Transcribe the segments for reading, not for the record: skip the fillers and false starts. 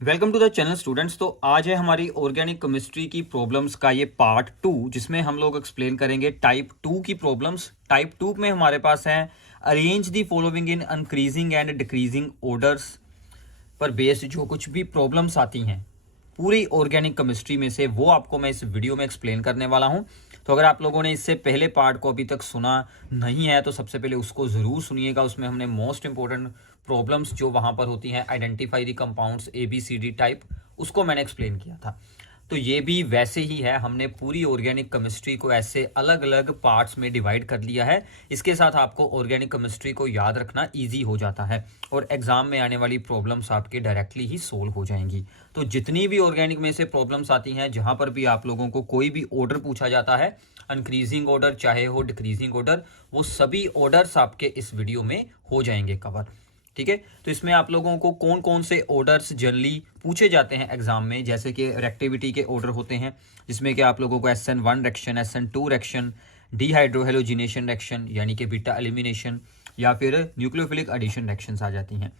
Welcome to the channel students. तो आज है हमारी ऑर्गेनिक केमिस्ट्री की प्रॉब्लम्स का ये पार्ट 2, जिसमें हम लोग एक्सप्लेन करेंगे टाइप 2 की प्रॉब्लम्स। टाइप 2 में हमारे पास है arrange the following in increasing and decreasing orders पर बेस्ड जो कुछ भी प्रॉब्लम्स आती हैं पूरी ऑर्गेनिक केमिस्ट्री में से, वो आपको मैं इस वीडियो में एक्सप्लेन करने वाला हूं। तो अगर आप लोगों ने इससे पहले पार्ट को अभी तक सुना नहीं है तो सबसे पहले उसको ज़रूर सुनिएगा। उसमें हमने मोस्ट इंपॉर्टेंट प्रॉब्लम्स जो वहाँ पर होती हैं, identify the compounds ABCD type, उसको मैंने एक्सप्लेन किया था। तो ये भी वैसे ही है, हमने पूरी ऑर्गेनिक केमिस्ट्री को ऐसे अलग अलग पार्ट्स में डिवाइड कर लिया है। इसके साथ आपको ऑर्गेनिक केमिस्ट्री को याद रखना ईजी हो जाता है और एग्जाम में आने वाली प्रॉब्लम्स आपके डायरेक्टली ही सोल्व हो जाएंगी। तो जितनी भी ऑर्गेनिक में से प्रॉब्लम्स आती हैं, जहां पर भी आप लोगों को कोई भी ऑर्डर पूछा जाता है, इंक्रीजिंग ऑर्डर चाहे हो डिक्रीजिंग ऑर्डर, वो सभी ऑर्डर्स आपके इस वीडियो में हो जाएंगे कवर। ठीक है, तो इसमें आप लोगों को कौन कौन से ऑर्डर्स जनरली पूछे जाते हैं एग्जाम में, जैसे कि रिएक्टिविटी के ऑर्डर होते हैं, जिसमें कि आप लोगों को SN1 reaction, SN2 reaction, dehydrohalogenation reaction यानी कि बीटा एलिमिनेशन, या फिर न्यूक्लियोफिलिक एडिशन रिएक्शंस आ जाती हैं।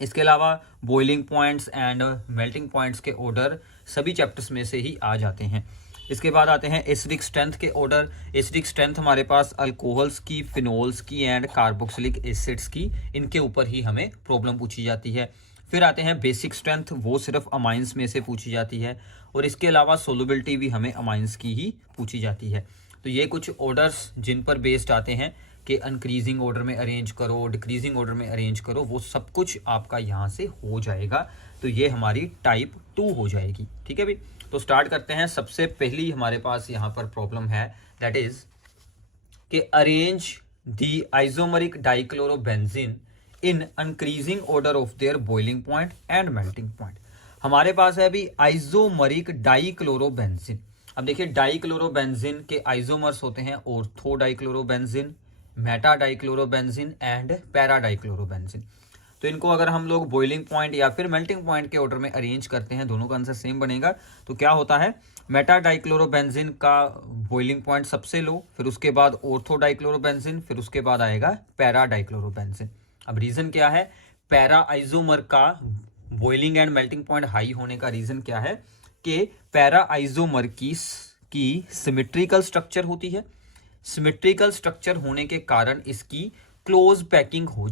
इसके अलावा boiling points and melting points के ऑर्डर सभी चैप्टर्स में से ही आ जाते हैं। इसके बाद आते हैं एसिडिक स्ट्रेंथ के ऑर्डर। एसिडिक स्ट्रेंथ हमारे पास अल्कोहल्स की, फिनोल्स की एंड कार्बोक्सिलिक एसिड्स की, इनके ऊपर ही हमें प्रॉब्लम पूछी जाती है। फिर आते हैं बेसिक स्ट्रेंथ, वो सिर्फ अमाइंस में से पूछी जाती है, और इसके अलावा सोलबिलिटी भी हमें अमाइंस की ही पूछी जाती है। तो ये कुछ ऑर्डर्स जिन पर बेस्ड आते हैं कि इंक्रीजिंग ऑर्डर में अरेंज करो, डिक्रीजिंग ऑर्डर में अरेंज करो, वो सब कुछ आपका यहाँ से हो जाएगा। तो ये हमारी टाइप 2 हो जाएगी। ठीक है भाई, तो स्टार्ट करते हैं। सबसे पहली हमारे पास यहाँ पर प्रॉब्लम है, दैट इज कि arrange the isomeric dichlorobenzene in increasing order of their boiling point and melting point. हमारे पास है अभी आइसोमरिक डाइक्लोरोबेंजीन। अब देखिए, डाइक्लोरोबेंजीन के आइसोमर्स होते हैं ortho dichlorobenzene, Meta dichlorobenzene and para dichlorobenzene. तो इनको अगर हम लोग बॉइलिंग पॉइंट या फिर मेल्टिंग पॉइंट के ऑर्डर में अरेंज करते हैं, दोनों का आंसर सेम बनेगा। तो क्या होता है, मेटा डाइक्लोरोबेंजीन का बॉइलिंग पॉइंट सबसे लो, फिर उसके बाद ऑर्थो डाइक्लोरोबेंजीन, फिर उसके बाद आएगा पैरा डाइक्लोरोबेंजीन। अब रीजन क्या है, पैरा आइसोमर का boiling and melting point high होने का रीजन क्या है कि पैरा आइसोमर की सिमेट्रिकल स्ट्रक्चर होती है। सिमेट्रिकल स्ट्रक्चर होने के कारण इसकी क्लोज पैकिंग हो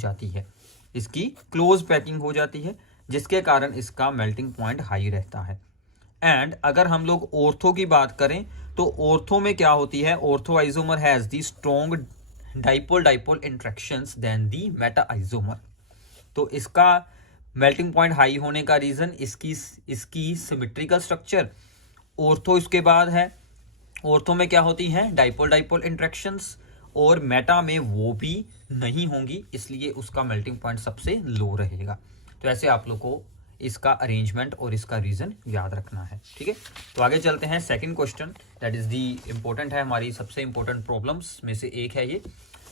जाती है, जिसके कारण इसका मेल्टिंग पॉइंट हाई रहता है। एंड अगर हम लोग ऑर्थो की बात करें तो ऑर्थो में क्या होती है, ortho isomer has the strong dipole interactions then the meta isomer. तो इसका मेल्टिंग पॉइंट हाई होने का रीजन इसकी सिमेट्रिकल स्ट्रक्चर। ऑर्थो इसके बाद है, ऑर्थो में क्या होती है, डाइपोल इंटरेक्शंस, और मेटा में वो भी नहीं होंगी, इसलिए उसका मेल्टिंग पॉइंट सबसे लो रहेगा। तो ऐसे आप लोग को इसका अरेंजमेंट और इसका रीजन याद रखना है। ठीक है, तो आगे चलते हैं। Second question, that is the important है, हमारी सबसे इंपॉर्टेंट प्रॉब्लम्स में से एक है ये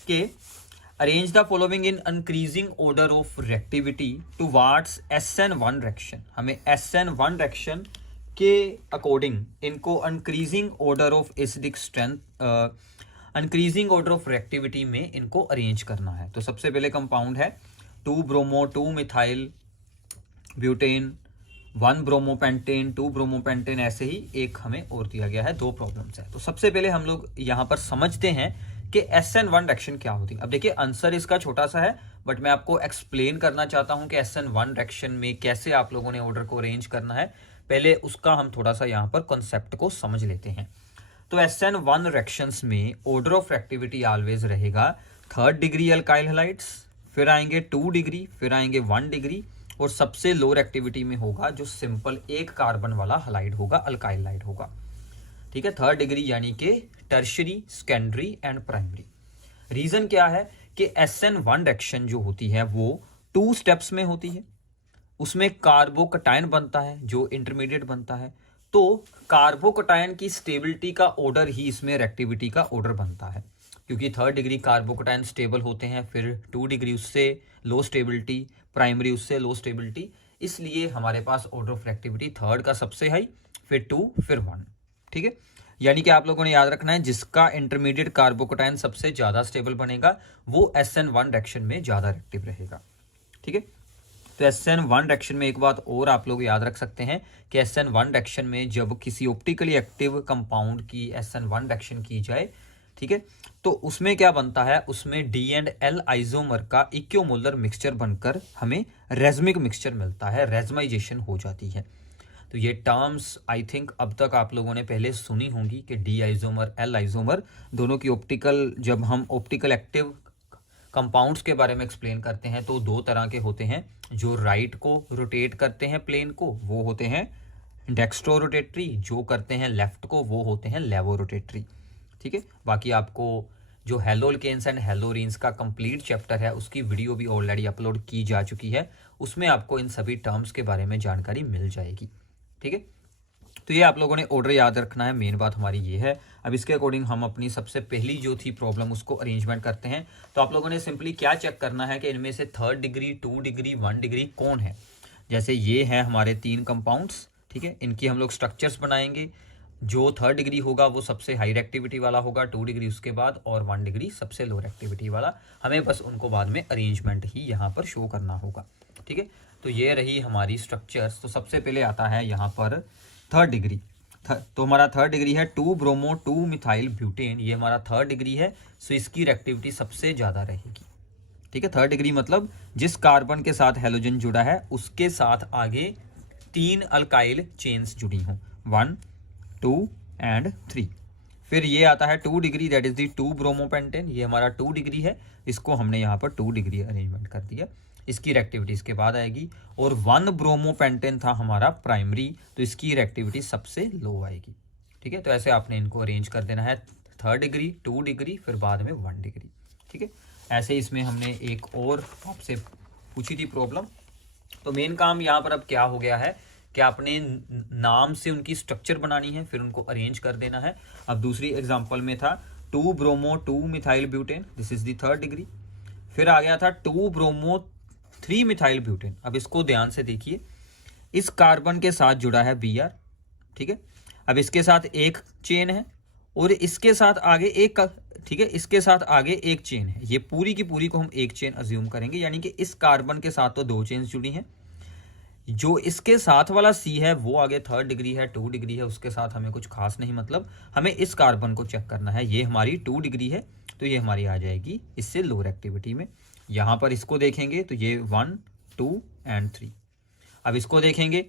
कि arrange the following in increasing order of reactivity towards SN1 reaction. हमें SN1 रिएक्शन के अकॉर्डिंग इनको increasing order of acidic strength, increasing order of reactivity में इनको अरेंज करना है। तो सबसे पहले कंपाउंड है 2 bromo 2 methyl butane, 1 bromopentane, 2 bromopentane, ऐसे ही एक हमें और दिया गया है। 2 प्रॉब्लम्स है। तो सबसे पहले हम लोग यहाँ पर समझते हैं कि SN1 रिएक्शन क्या होती है। अब देखिए, आंसर इसका छोटा सा है, बट मैं आपको एक्सप्लेन करना चाहता हूँ कि SN1 रिएक्शन में कैसे आप लोगों ने ऑर्डर को अरेंज करना है। पहले उसका हम थोड़ा सा यहाँ पर कॉन्सेप्ट को समझ लेते हैं। तो SN1 रिएक्शंस में ऑर्डर ऑफ रिएक्टिविटी ऑलवेज रहेगा 3rd डिग्री अल्काइल हैलाइड्स, फिर आएंगे 2 डिग्री, फिर आएंगे 1 डिग्री, और सबसे लो रिएक्टिविटी में होगा जो सिंपल एक कार्बन वाला हैलाइड होगा, अल्काइल हैलाइड होगा। ठीक है, 3rd डिग्री यानी कि tertiary, secondary and primary. Reason क्या है कि SN1 रिएक्शन जो होती है वो 2 स्टेप्स में होती है। उसमें कार्बोकटायन बनता है जो इंटरमीडिएट बनता है। तो कार्बोकटायन की स्टेबिलिटी का ऑर्डर ही इसमें रिएक्टिविटी का ऑर्डर बनता है, क्योंकि 3rd डिग्री कार्बोकटायन स्टेबल होते हैं, फिर 2 डिग्री उससे लो स्टेबिलिटी, प्राइमरी उससे लो स्टेबिलिटी, इसलिए हमारे पास ऑर्डर ऑफ रिएक्टिविटी 3rd का सबसे हाई, फिर 2, फिर 1। ठीक है, यानी कि आप लोगों ने याद रखना है, जिसका इंटरमीडिएट कार्बोकटायन सबसे ज्यादा स्टेबल बनेगा वो SN1 रिएक्शन में ज्यादा रिएक्टिव रहेगा। ठीक है, तो SN1 रिएक्शन में एक बात और आप लोग याद रख सकते हैं कि SN1 रिएक्शन में जब किसी ऑप्टिकली एक्टिव कंपाउंड की SN1 रिएक्शन की जाए, ठीक है, तो उसमें क्या बनता है, उसमें D एंड L आइसोमर का इक्विमोलर मिक्सचर बनकर हमें रेजमिक मिक्सचर मिलता है, रेजमाइजेशन हो जाती है। तो ये टर्म्स आई थिंक अब तक आप लोगों ने पहले सुनी होंगी कि D आइसोमर L आइसोमर दोनों की ऑप्टिकल, जब हम ऑप्टिकल एक्टिव कंपाउंड्स के बारे में एक्सप्लेन करते हैं तो दो तरह के होते हैं। जो राइट को रोटेट करते हैं प्लेन को वो होते हैं डेक्स्ट्रो रोटेटरी, जो करते हैं लेफ्ट को वो होते हैं लेवो रोटेटरी, ठीक है। बाकी आपको जो हेलोल्केन्स एंड हेलोरीन्स का कंप्लीट चैप्टर है उसकी वीडियो भी ऑलरेडी अपलोड की जा चुकी है, उसमें आपको इन सभी टर्म्स के बारे में जानकारी मिल जाएगी, ठीक है। तो ये आप लोगों ने ऑर्डर याद रखना है, मेन बात हमारी ये है। अब इसके अकॉर्डिंग हम अपनी सबसे पहली जो थी प्रॉब्लम उसको अरेंजमेंट करते हैं। तो आप लोगों ने सिंपली क्या चेक करना है कि इनमें से 3rd डिग्री, 2 डिग्री, 1 डिग्री कौन है। जैसे ये है हमारे 3 कंपाउंड्स, ठीक है, इनकी हम लोग स्ट्रक्चर्स बनाएंगे। जो 3rd डिग्री होगा वो सबसे हाई एक्टिविटी वाला होगा, 2 डिग्री उसके बाद, और 1 डिग्री सबसे लोअर एक्टिविटी वाला। हमें बस उनको बाद में अरेंजमेंट ही यहाँ पर शो करना होगा, ठीक है। तो ये रही हमारी स्ट्रक्चर्स। तो सबसे पहले आता है यहाँ पर 3rd डिग्री। तो हमारा 3rd डिग्री है 2 ब्रोमो 2 मिथाइल ब्यूटेन, ये हमारा 3rd डिग्री है। सो इसकी रिएक्टिविटी सबसे ज़्यादा रहेगी, ठीक है। 3rd डिग्री मतलब जिस कार्बन के साथ हेलोजन जुड़ा है उसके साथ आगे 3 अल्काइल चेन्स जुड़ी हों, 1, 2 एंड 3। फिर ये आता है 2 degree, that is the 2 bromopentane, ये हमारा 2 डिग्री है, इसको हमने यहाँ पर 2 डिग्री अरेंजमेंट कर दिया। इसकी रिएक्टिविटी इसके बाद आएगी। और 1 ब्रोमोपेंटेन था हमारा प्राइमरी, तो इसकी रिएक्टिविटी सबसे लो आएगी, ठीक है। तो ऐसे आपने इनको अरेंज कर देना है, 3rd डिग्री, 2 डिग्री, फिर बाद में 1 डिग्री, ठीक है। ऐसे इसमें हमने एक और आपसे पूछी थी प्रॉब्लम। तो मेन काम यहाँ पर अब क्या हो गया है कि आपने नाम से उनकी स्ट्रक्चर बनानी है, फिर उनको अरेंज कर देना है। अब दूसरी एग्जांपल में था 2 bromo 2 methyl butane, this is the 3rd degree. फिर आ गया था 2 ब्रोमो 3 मिथाइल ब्यूटेन। अब इसको ध्यान से देखिए, इस कार्बन के साथ जुड़ा है Br, ठीक है। अब इसके साथ एक चेन है और इसके साथ आगे एक, ठीक है, इसके साथ आगे एक चेन है। ये पूरी की पूरी को हम एक चेन अज्यूम करेंगे, यानी कि इस कार्बन के साथ तो 2 चेन्स जुड़ी हैं। जो इसके साथ वाला C है वो आगे 3rd डिग्री है, 2 डिग्री है, उसके साथ हमें कुछ खास नहीं, मतलब हमें इस कार्बन को चेक करना है। ये हमारी 2 डिग्री है, तो ये हमारी आ जाएगी इससे लोअर एक्टिविटी में। यहाँ पर इसको देखेंगे तो ये 1, 2 एंड 3। अब इसको देखेंगे,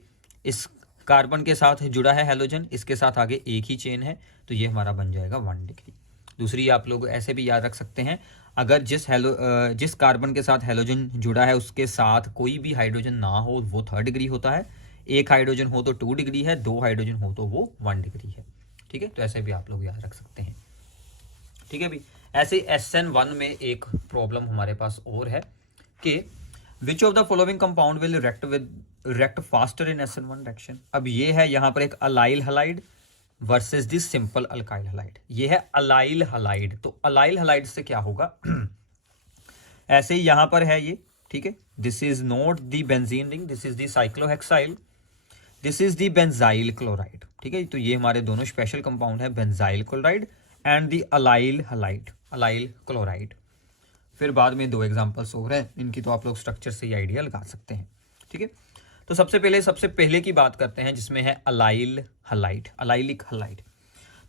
इस कार्बन के साथ जुड़ा है हेलोजन, इसके साथ आगे एक ही चेन है, तो ये हमारा बन जाएगा 1 डिग्री। दूसरी आप लोग ऐसे भी याद रख सकते हैं, अगर जिस कार्बन के साथ हेलोजन जुड़ा है उसके साथ कोई भी हाइड्रोजन ना हो वो 3rd डिग्री होता है, एक हाइड्रोजन हो तो 2 डिग्री है, 2 हाइड्रोजन हो तो वो 1 डिग्री है, ठीक है। तो ऐसे भी आप लोग याद रख सकते हैं, ठीक है भी। ऐसे SN1 में एक प्रॉब्लम हमारे पास और है कि which of the following compound will react faster in SN1 reaction. अब ये है यहाँ पर एक अलाइल हलाइड वर्सेस दी सिंपल अल्काइल हलाइड। ये है अलाइल हलाइड। तो अलाइल हलाइड से क्या होगा ऐसे ही यहाँ पर है ये, ठीक है। This is not the benzene ring, this is the cyclohexyl, this is the benzyl chloride, ठीक है। तो ये हमारे दोनों स्पेशल कंपाउंड है, benzyl chloride and the allyl halide, allyl chloride. फिर बाद में 2 एग्जांपल्स और हैं, इनकी तो आप लोग स्ट्रक्चर से ही आइडिया लगा सकते हैं, ठीक है। तो सबसे पहले की बात करते हैं जिसमें है अलाइल हलाइड, अलाइलिक हलाइड।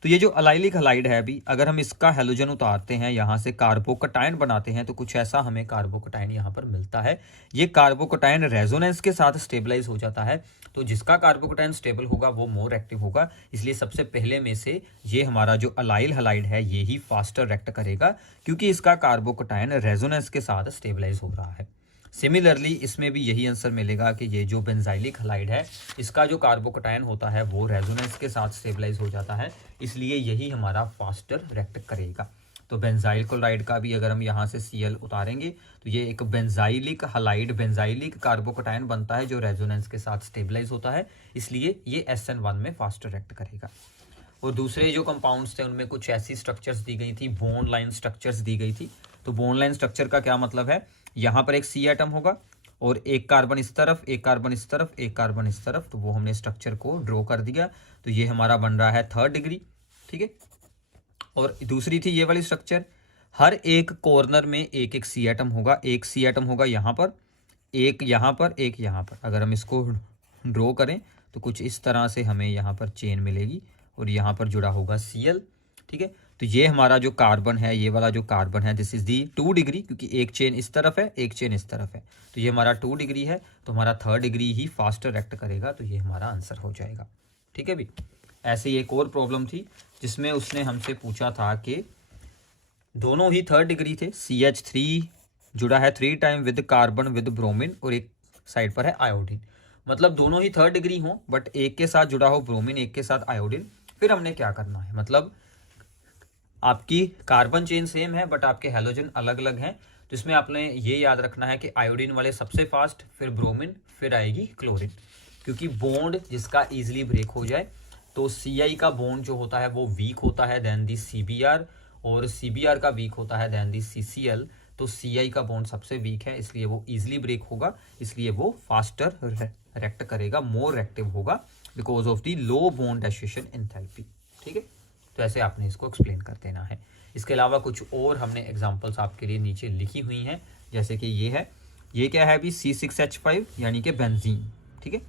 तो ये जो अलाइलिक हलाइड है अभी, अगर हम इसका हेलोजन उतारते हैं, यहाँ से कार्बोकटायन बनाते हैं, तो कुछ ऐसा हमें कार्बोकटायन यहाँ पर मिलता है। ये कार्बोकटायन रेजोनेंस के साथ स्टेबलाइज हो जाता है। तो जिसका कार्बोकटायन स्टेबल होगा वो मोर एक्टिव होगा, इसलिए सबसे पहले में से ये हमारा जो अलाइल हलाइड है ये ही फास्टर रिएक्ट करेगा, क्योंकि इसका कार्बोकटायन रेजोनेंस के साथ स्टेबलाइज हो रहा है। सिमिलरली इसमें भी यही आंसर मिलेगा कि ये जो बेंजाइलिक हलाइड है इसका जो कार्बोकटायन होता है वो रेजोनेंस के साथ स्टेबलाइज हो जाता है, इसलिए यही हमारा फास्टर रिएक्ट करेगा। तो बेंजाइल क्लोराइड का भी अगर हम यहाँ से Cl उतारेंगे तो ये एक बेंजाइलिक हलाइड, बेंजाइलिक कार्बोकटायन बनता है जो रेजोनेंस के साथ स्टेबलाइज होता है, इसलिए ये SN1 में फास्टर रिएक्ट करेगा। और दूसरे जो कंपाउंड्स थे उनमें कुछ ऐसी स्ट्रक्चर्स दी गई थी, बोन लाइन स्ट्रक्चर्स दी गई थी। तो बोन लाइन स्ट्रक्चर का क्या मतलब है, यहाँ पर एक C एटम होगा और एक कार्बन इस तरफ, एक कार्बन इस तरफ, एक कार्बन इस तरफ, तो वो हमने स्ट्रक्चर को ड्रॉ कर दिया। तो ये हमारा बन रहा है 3rd डिग्री, ठीक है। और दूसरी थी ये वाली स्ट्रक्चर, हर एक कॉर्नर में एक एक C एटम होगा, एक C एटम होगा यहाँ पर, एक यहाँ पर, एक यहाँ पर। अगर हम इसको ड्रॉ करें तो कुछ इस तरह से हमें यहाँ पर चेन मिलेगी और यहाँ पर जुड़ा होगा Cl, ठीक है। तो ये हमारा जो कार्बन है, ये वाला जो कार्बन है, दिस इज दी 2 डिग्री, क्योंकि एक चेन इस तरफ है, एक चेन इस तरफ है, तो ये हमारा 2 डिग्री है, तो हमारा 3rd डिग्री ही फास्टर रिएक्ट करेगा, तो ये हमारा आंसर हो जाएगा, ठीक है भी। ऐसे ही एक और प्रॉब्लम थी जिसमें उसने हमसे पूछा था कि दोनों ही 3rd डिग्री थे, CH3 जुड़ा है 3 time with carbon with bromine और एक साइड पर है आयोडीन। मतलब दोनों ही 3rd डिग्री हो बट एक के साथ जुड़ा हो ब्रोमीन, एक के साथ आयोडीन। फिर हमने क्या करना है, मतलब आपकी कार्बन चेन सेम है बट आपके हैलोजन अलग अलग हैं, तो इसमें आपने ये याद रखना है कि आयोडीन वाले सबसे फास्ट, फिर ब्रोमीन, फिर आएगी क्लोरीन। क्योंकि बॉन्ड जिसका इजीली ब्रेक हो जाए, तो Ci का बॉन्ड जो होता है वो वीक होता है देन दी Cbr, और Cbr का वीक होता है देन दी CCl। तो Ci का बॉन्ड सबसे वीक है, इसलिए वो इजीली ब्रेक होगा, इसलिए वो फास्टर रिएक्ट करेगा, मोर रिएक्टिव होगा because of the low bond association enthalpy, ठीक है। तो ऐसे आपने इसको एक्सप्लेन कर देना है। इसके अलावा कुछ और हमने एग्जांपल्स आपके लिए नीचे लिखी हुई हैं, जैसे कि ये है, ये क्या है अभी C6H5 यानी कि बेंजीन, ठीक है।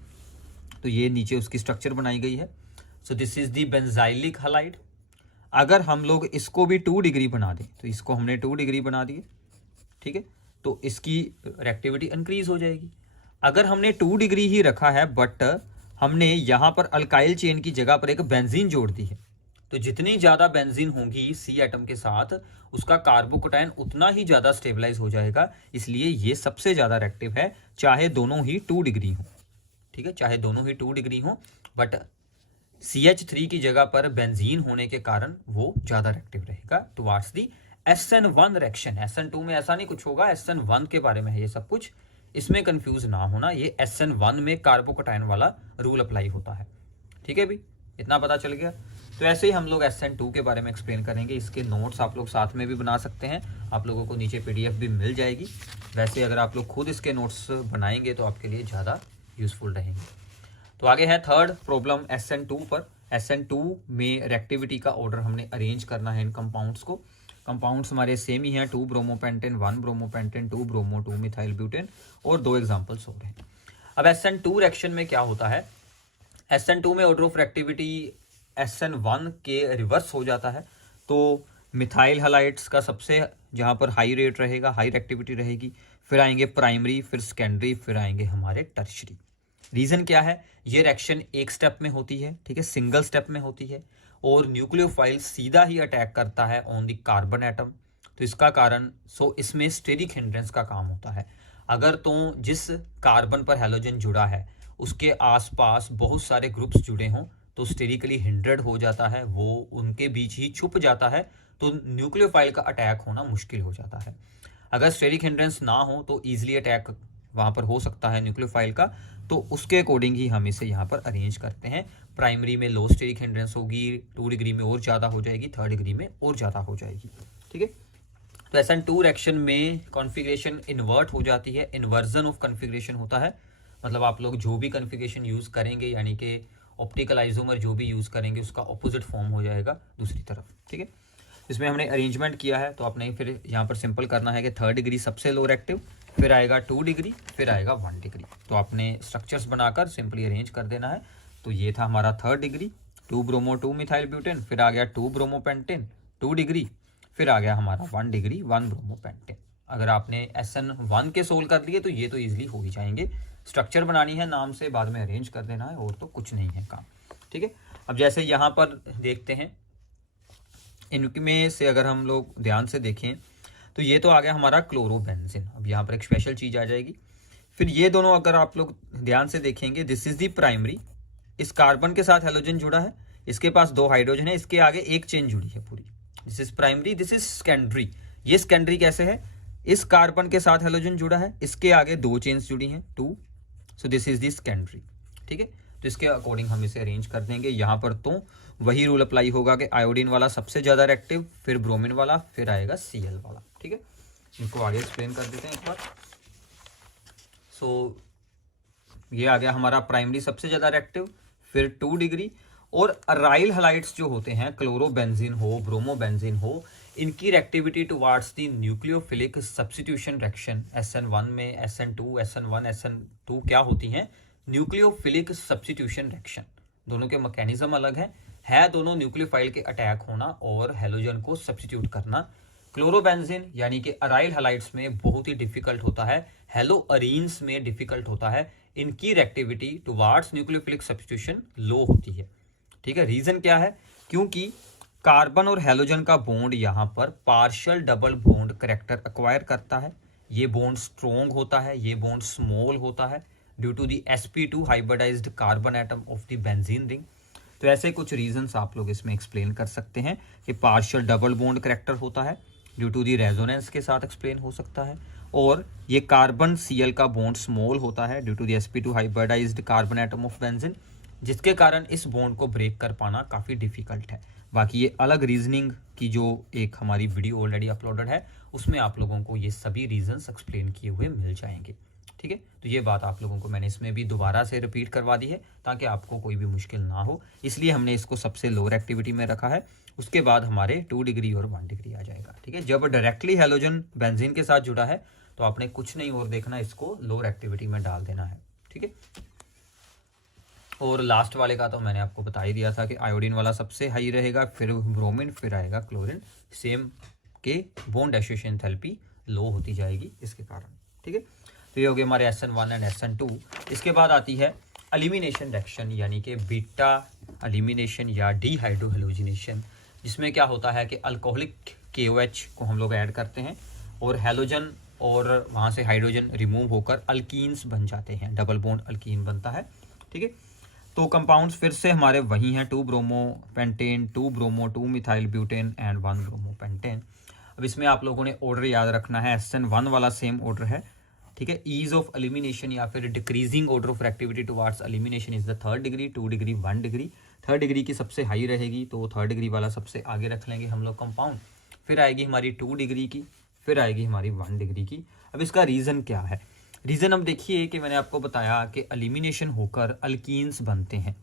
तो ये नीचे उसकी स्ट्रक्चर बनाई गई है। सो this is the benzylic halide. अगर हम लोग इसको भी 2 डिग्री बना दें, तो इसको हमने 2 डिग्री बना दिए, ठीक है, तो इसकी रिएक्टिविटी इंक्रीज हो जाएगी। अगर हमने 2 डिग्री ही रखा है बट हमने यहाँ पर अल्काइल चेन की जगह पर एक बेंजीन जोड़ दी है, तो जितनी ज़्यादा बेंजीन होगी C एटम के साथ, उसका कार्बोकैटायन उतना ही ज़्यादा स्टेबलाइज हो जाएगा, इसलिए ये सबसे ज़्यादा रिएक्टिव है, चाहे दोनों ही 2 डिग्री हो, ठीक है, चाहे दोनों ही 2 डिग्री हो, बट CH3 की जगह पर बेंजीन होने के कारण वो ज़्यादा रिएक्टिव रहेगा टुवार्ड्स दी SN1 रिएक्शन। SN2 में ऐसा नहीं कुछ होगा, SN1 के बारे में है ये सब कुछ, इसमें कंफ्यूज ना होना, ये SN1 में कार्बोकैटायन वाला रूल अप्लाई होता है, ठीक है भी, इतना पता चल गया। तो ऐसे ही हम लोग SN2 के बारे में एक्सप्लेन करेंगे। इसके नोट्स आप लोग साथ में भी बना सकते हैं, आप लोगों को नीचे PDF भी मिल जाएगी। वैसे अगर आप लोग खुद इसके नोट्स बनाएंगे तो आपके लिए ज़्यादा यूजफुल रहेंगे। तो आगे है 3rd प्रॉब्लम SN2 पर। SN2 में रिएक्टिविटी का ऑर्डर हमने अरेंज करना है इन कंपाउंड्स को। कंपाउंड्स हमारे सेम ही हैं, 2 bromopentane, 1 bromopentane, 2 bromo, 2 methyl butane, और 2 एग्जाम्पल्स हो रहे हैं। अब SN2 रिएक्शन में क्या होता है, SN2 में ऑर्डर ऑफ रिएक्टिविटी SN1 के रिवर्स हो जाता है। तो मिथाइल हैलाइड्स का सबसे जहाँ पर हाई रेट रहेगा, हाई रिएक्टिविटी रहेगी, फिर आएंगे प्राइमरी, फिर सेकेंडरी, फिर आएंगे हमारे टर्शरी। रीज़न क्या है, ये रिएक्शन एक स्टेप में होती है, ठीक है, सिंगल स्टेप में होती है, और न्यूक्लियोफाइल सीधा ही अटैक करता है ऑन द कार्बन एटम। तो इसका कारण इसमें स्टेरिक हिंड्रेंस का काम होता है। अगर तो जिस कार्बन पर हैलोजन जुड़ा है उसके आसपास बहुत सारे ग्रुप्स जुड़े हों तो स्टेरिकली हिंड्रेड हो जाता है, वो उनके बीच ही छुप जाता है, तो न्यूक्लियोफाइल का अटैक होना मुश्किल हो जाता है। अगर स्टेरिक हिंड्रेंस ना हो तो ईजिली अटैक वहाँ पर हो सकता है न्यूक्लियोफाइल का, तो उसके अकॉर्डिंग ही हम इसे यहाँ पर अरेंज करते हैं। प्राइमरी में लो स्टेरिक हिंड्रेंस होगी, 2 डिग्री में और ज़्यादा हो जाएगी, 3rd डिग्री में और ज़्यादा हो जाएगी, ठीक है। तो SN2 रिएक्शन में कॉन्फ़िगरेशन इन्वर्ट हो जाती है, इन्वर्जन ऑफ कॉन्फ़िगरेशन होता है, मतलब आप लोग जो भी कॉन्फ़िगरेशन यूज़ करेंगे, यानी कि ऑप्टिकल आइसोमर जो भी यूज़ करेंगे उसका ऑपोजिट फॉर्म हो जाएगा दूसरी तरफ, ठीक है। इसमें हमने अरेंजमेंट किया है, तो आपने फिर यहाँ पर सिंपल करना है कि 3rd डिग्री सबसे लो रिएक्टिव, फिर आएगा 2 डिग्री, फिर आएगा 1 डिग्री। तो आपने स्ट्रक्चर्स बनाकर सिंपली अरेंज कर देना है। तो ये था हमारा 3rd degree, 2 bromo 2 methyl butane, फिर आ गया 2 ब्रोमोपेंटेन 2 डिग्री, फिर आ गया हमारा 1 डिग्री 1 ब्रोमोपेंटेन। अगर आपने SN1 के सोल्व कर लिए तो ये तो ईजिली हो ही जाएंगे। स्ट्रक्चर बनानी है नाम से, बाद में अरेंज कर देना है, और तो कुछ नहीं है काम, ठीक है। अब जैसे यहाँ पर देखते हैं, इनमें से अगर हम लोग ध्यान से देखें तो ये तो आ गया हमारा क्लोरोबेंजीन। अब यहाँ पर एक स्पेशल चीज़ आ जाएगी। फिर ये दोनों अगर आप लोग ध्यान से देखेंगे, दिस इज दी प्राइमरी, इस कार्बन के साथ हैलोजन जुड़ा है, इसके पास 2 हाइड्रोजन है, इसके आगे एक चेन जुड़ी है पूरी, this is primary, this is secondary. ये सेकेंडरी कैसे है, इस कार्बन के साथ हैलोजन जुड़ा है, इसके आगे 2 चेन्स जुड़ी हैं 2, सो दिस इज दी सेकेंडरी, ठीक है। तो इसके अकॉर्डिंग हम इसे अरेंज कर देंगे। यहाँ पर तो वही रूल अप्लाई होगा कि आयोडीन वाला सबसे ज़्यादा रिएक्टिव, फिर ब्रोमीन वाला, फिर आएगा Cl वाला, ठीक है। इनको आगे एक्सप्लेन कर देते हैं एक बार। सो ये आ गया हमारा प्राइमरी सबसे ज़्यादा रिएक्टिव, फिर 2 डिग्री। और अराइल हैलाइड्स जो होते हैं, क्लोरोबेंजीन हो, ब्रोमोबेंजीन हो, इनकी reactivity towards the nucleophilic substitution reaction SN1 में SN2 SN1 SN2 क्या होती हैं? Nucleophilic substitution reaction. दोनों के मैकेनिज्म अलग है दोनों न्यूक्लियोफाइल के अटैक होना और हेलोजन को सब्स्टिट्यूट करना। क्लोरोबेंजीन यानी कि अराइल हैलाइड्स में बहुत ही डिफिकल्ट होता है, हेलो अरीन्स में डिफिकल्ट होता है। इनकी रिएक्टिविटी टुवार्ड्स न्यूक्लियोफिलिक सब्स्टिट्यूशन लो होती है। ठीक है, रीजन क्या है? क्योंकि कार्बन और हेलोजन का बॉन्ड यहाँ पर partial double bond character acquire करता है। ये बॉन्ड स्ट्रॉन्ग होता है, ये बॉन्ड स्मॉल होता है due to the sp2 hybridised carbon atom of the benzene ring. तो ऐसे कुछ रीजंस आप लोग इसमें एक्सप्लेन कर सकते हैं कि पार्शियल डबल बॉन्ड करैक्टर होता है, ड्यू टू दी रेजोनेंस के साथ एक्सप्लेन हो सकता है, और ये कार्बन Cl का बॉन्ड स्मॉल होता है due to the sp2 hybridised carbon atom of benzene, जिसके कारण इस बॉन्ड को ब्रेक कर पाना काफ़ी डिफिकल्ट है। बाकी ये अलग रीजनिंग की जो एक हमारी वीडियो ऑलरेडी अपलोडेड है उसमें आप लोगों को ये सभी रीजंस एक्सप्लेन किए हुए मिल जाएंगे। ठीक है, तो ये बात आप लोगों को मैंने इसमें भी दोबारा से रिपीट करवा दी है ताकि आपको कोई भी मुश्किल ना हो, इसलिए हमने इसको सबसे लोअर एक्टिविटी में रखा है। उसके बाद हमारे 2 डिग्री और 1 डिग्री आ जाएगा। ठीक है, जब डायरेक्टली हेलोजन बेंजीन के साथ जुड़ा है तो आपने कुछ नहीं और देखना, इसको लोअर एक्टिविटी में डाल देना है। ठीक है, और लास्ट वाले का तो मैंने आपको बता ही दिया था कि आयोडीन वाला सबसे हाई रहेगा, फिर ब्रोमीन, फिर आएगा क्लोरीन। सेम के बॉन्ड एसोसिएशन एंथैल्पी लो होती जाएगी इसके कारण। ठीक है, तो ये हो गया हमारे SN1 एंड SN2। इसके बाद आती है एलिमिनेशन रिएक्शन यानी कि बीटा एलिमिनेशन या डीहाइड्रोहेलोजिनेशन, जिसमें क्या होता है कि अल्कोहलिक KOH को हम लोग ऐड करते हैं और हेलोजन और वहाँ से हाइड्रोजन रिमूव होकर अल्कीन्स बन जाते हैं, डबल बॉन्ड अल्कीन बनता है। ठीक है, तो कंपाउंड्स फिर से हमारे वही हैं, 2 bromo pentane, 2 bromo 2 methyl butane and 1 bromo pentane. अब इसमें आप लोगों ने ऑर्डर याद रखना है, SN1 वाला सेम ऑर्डर है। ठीक है, ईज ऑफ एलिमिनेशन या फिर decreasing order of reactivity towards elimination is the 3rd degree, 2 degree, 1 degree. 3rd degree की सबसे हाई रहेगी तो 3rd डिग्री वाला सबसे आगे रख लेंगे हम लोग कंपाउंड, फिर आएगी हमारी 2 डिग्री की, फिर आएगी हमारी 1 डिग्री की। अब इसका रीज़न क्या है? रीज़न अब देखिए कि मैंने आपको बताया कि एलिमिनेशन होकर अल्कीन्स बनते हैं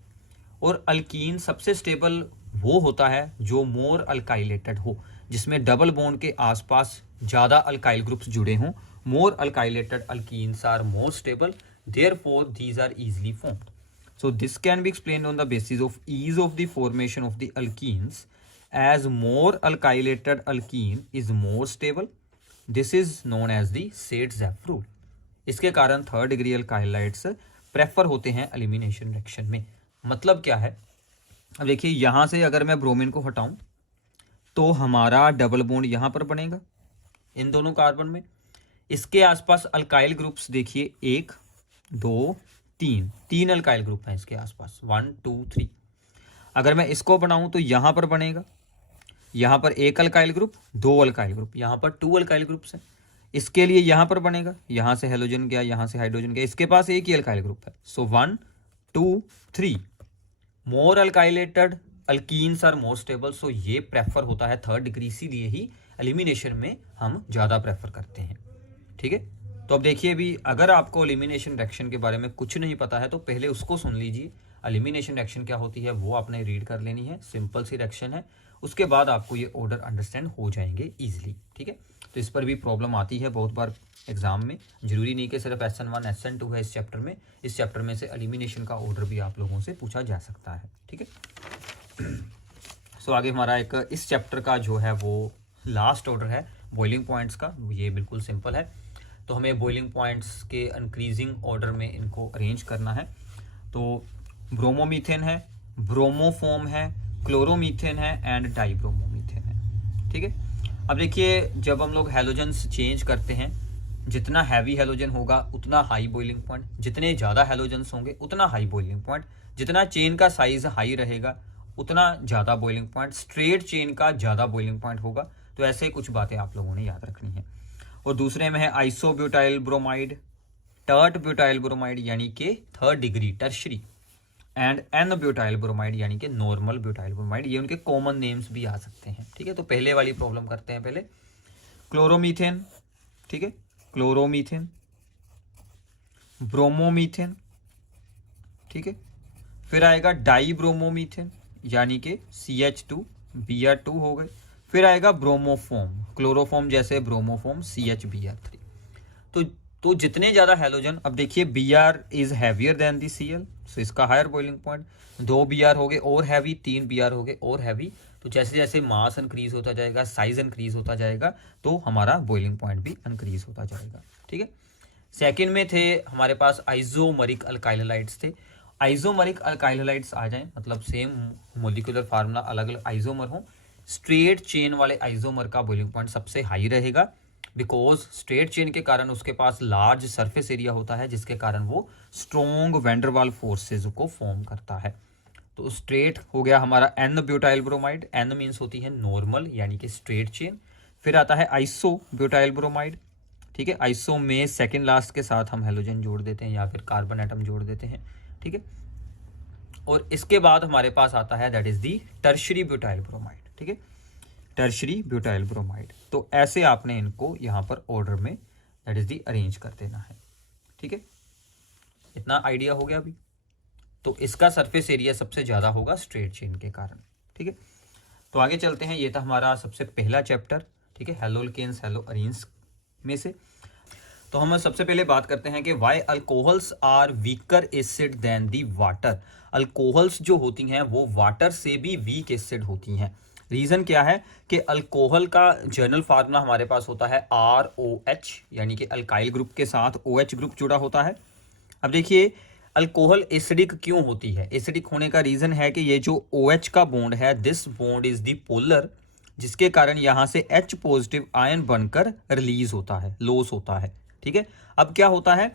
और अल्कीन सबसे स्टेबल वो होता है जो मोर अल्काइलेटेड हो, जिसमें डबल बॉन्ड के आसपास ज़्यादा अल्काइल ग्रुप्स जुड़े हों। More alkylated alkenes are more stable, therefore these are easily formed. So this can be explained on the basis of ease of the formation of the alkenes, as more alkylated alkene is more stable. This is known as the Seydt-Zepf rule. इसके कारण 3rd degree अल्काइलाइड्स prefer होते हैं elimination reaction में। मतलब क्या है? अब देखिए यहाँ से अगर मैं ब्रोमीन को हटाऊं तो हमारा डबल बॉन्ड यहाँ पर बनेगा इन दोनों कार्बन में। इसके आसपास अल्काइल ग्रुप्स देखिए 1 2 3 अल्काइल ग्रुप हैं इसके आसपास, 1 2 3। अगर मैं इसको बनाऊं तो यहाँ पर बनेगा, यहाँ पर 1 अल्काइल ग्रुप, 2 अल्काइल ग्रुप, यहाँ पर 2 अल्काइल ग्रुप्स हैं। इसके लिए यहाँ पर बनेगा, यहाँ से हेलोजन गया, यहाँ से हाइड्रोजन गया, इसके पास एक ही अल्काइल ग्रुप है। सो 1 2 3 मोर alkylated alkenes are more stable. सो ये प्रेफर होता है 3rd डिग्री, इसीलिए ही एलिमिनेशन में हम ज़्यादा प्रेफर करते हैं। ठीक है, तो अब देखिए भी अगर आपको एलिमिनेशन रिएक्शन के बारे में कुछ नहीं पता है तो पहले उसको सुन लीजिए। एलिमिनेशन रिएक्शन क्या होती है वो आपने रीड कर लेनी है, सिंपल सी रिएक्शन है, उसके बाद आपको ये ऑर्डर अंडरस्टैंड हो जाएंगे ईजिली। ठीक है, तो इस पर भी प्रॉब्लम आती है बहुत बार एग्जाम में, जरूरी नहीं कि सिर्फ SN1 SN2 है इस चैप्टर में, इस चैप्टर में से एलिमिनेशन का ऑर्डर भी आप लोगों से पूछा जा सकता है। ठीक है, सो आगे हमारा एक इस चैप्टर का जो है वो लास्ट ऑर्डर है बॉइलिंग पॉइंट्स का। ये बिल्कुल सिंपल है, तो हमें बॉइलिंग पॉइंट्स के इंक्रीजिंग ऑर्डर में इनको अरेंज करना है। तो ब्रोमोमीथेन है, ब्रोमोफोम है, क्लोरोमीथेन है एंड डाइब्रोमोमीथेन है। ठीक है, अब देखिए जब हम लोग हैलोजन्स चेंज करते हैं, जितना हैवी हैलोजन होगा उतना हाई बॉइलिंग पॉइंट, जितने ज़्यादा हैलोजन्स होंगे उतना हाई बॉइलिंग पॉइंट, जितना चेन का साइज हाई रहेगा उतना ज़्यादा बॉइलिंग पॉइंट, स्ट्रेट चेन का ज़्यादा बॉइलिंग पॉइंट होगा। तो ऐसे कुछ बातें आप लोगों ने याद रखनी है। और दूसरे में है isobutyl bromide, tert butyl bromide यानी कि 3rd degree tertiary, and n butyl bromide यानी कि नॉर्मल ब्यूटाइल ब्रोमाइड। ये उनके कॉमन नेम्स भी आ सकते हैं। ठीक है, तो पहले वाली प्रॉब्लम करते हैं पहले। क्लोरोमीथेन, ठीक है, क्लोरोमीथेन, ब्रोमोमीथेन, ठीक है, फिर आएगा डाई ब्रोमोमीथेन यानी कि CH2 Br2 हो गए, फिर आएगा ब्रोमोफोम, क्लोरोफॉर्म जैसे ब्रोमोफोम CH Br3। तो जितने ज़्यादा हैलोजन, अब देखिए Br is heavier than the Cl, सो इसका हायर बॉइलिंग पॉइंट, 2 Br हो गए और हैवी, 3 Br हो गए और हैवी। तो जैसे जैसे मास इंक्रीज होता जाएगा, साइज इंक्रीज होता जाएगा, तो हमारा बॉइलिंग पॉइंट भी इंक्रीज होता जाएगा। ठीक है। सेकंड में थे हमारे पास आइसोमरिक अल्काइलाइड्स थे। आइसोमरिक अल्काइलाइड्स आ जाएं, मतलब सेम मोलिकुलर फार्मूला, अलग अलग आइसोमर हो, स्ट्रेट चेन वाले आइसोमर का बॉइलिंग पॉइंट सबसे हाई रहेगा, बिकॉज स्ट्रेट चेन के कारण उसके पास लार्ज सरफेस एरिया होता है, जिसके कारण वो स्ट्रॉन्ग वैंडरवाल फोर्सेज को फॉर्म करता है। तो स्ट्रेट हो गया हमारा n butyl bromide, n means होती है नॉर्मल यानी कि स्ट्रेट चेन। फिर आता है आइसो ब्यूटाइल ब्रोमाइड। ठीक है, आइसो में सेकंड लास्ट के साथ हम हेलोजन जोड़ देते हैं या फिर कार्बन एटम जोड़ देते हैं। ठीक है, और इसके बाद हमारे पास आता है that is the tertiary butyl bromide. ठीक है, टर्शरी ब्यूटाइल ब्रोमाइड। तो ऐसे आपने इनको यहाँ पर ऑर्डर में दैट इज दी अरेंज कर देना है। ठीक है, इतना आइडिया हो गया अभी। तो इसका सरफेस एरिया सबसे ज़्यादा होगा स्ट्रेट चेन के कारण। ठीक है, तो आगे चलते हैं। ये था हमारा सबसे पहला चैप्टर। ठीक है, हेलोल्केन्स हेलोअरीन्स में से। तो हम सबसे पहले बात करते हैं कि why alcohols are weaker acid than the water. Alcohols जो होती हैं वो वाटर से भी वीक एसिड होती हैं। रीज़न क्या है कि अल्कोहल का जर्नल फार्मूला हमारे पास होता है ROH, यानी कि अल्काइल ग्रुप के साथ OH ग्रुप जुड़ा होता है। अब देखिए अल्कोहल एसिडिक क्यों होती है? एसिडिक होने का रीज़न है कि ये जो OH का बॉन्ड है, this bond is the polar, जिसके कारण यहाँ से H पॉजिटिव आयन बनकर रिलीज होता है, लॉस होता है। ठीक है, अब क्या होता है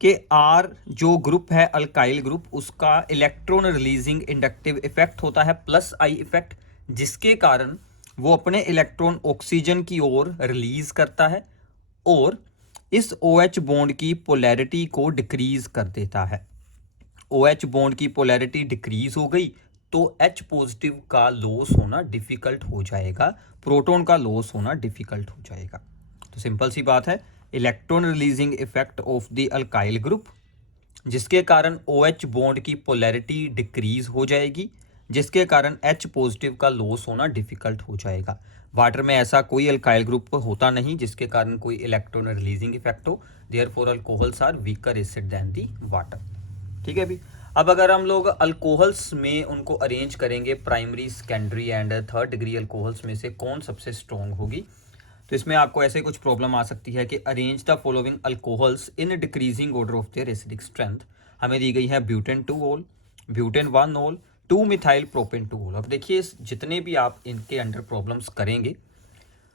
कि R जो ग्रुप है अल्काइल ग्रुप, उसका इलेक्ट्रॉन रिलीजिंग इंडक्टिव इफेक्ट होता है +I इफेक्ट, जिसके कारण वो अपने इलेक्ट्रॉन ऑक्सीजन की ओर रिलीज करता है और इस OH बॉन्ड की पोलैरिटी को डिक्रीज कर देता है। OH बॉन्ड की पोलैरिटी डिक्रीज हो गई तो H पॉजिटिव का लॉस होना डिफिकल्ट हो जाएगा, प्रोटॉन का लॉस होना डिफिकल्ट हो जाएगा। तो सिंपल सी बात है, electron releasing effect of the alkyl group, जिसके कारण OH बॉन्ड की पोलैरिटी डिक्रीज हो जाएगी, जिसके कारण H पॉजिटिव का लॉस होना डिफिकल्ट हो जाएगा। वाटर में ऐसा कोई अल्काइल ग्रुप होता नहीं जिसके कारण कोई इलेक्ट्रॉन रिलीजिंग इफेक्ट हो, therefore alcohols are weaker acid than the water. ठीक है अभी। अब अगर हम लोग अल्कोहल्स में उनको अरेंज करेंगे, primary, secondary and third degree alcohols में से कौन सबसे स्ट्रॉन्ग होगी, तो इसमें आपको ऐसे कुछ प्रॉब्लम आ सकती है कि arrange the following alcohols in decreasing order of there acidic strength. हमें दी गई है ब्यूटेन 2 ओल, ब्यूटेन 1 ओल, 2 मिथाइल प्रोपेन 2 ओल। अब देखिए जितने भी आप इनके अंडर प्रॉब्लम्स करेंगे,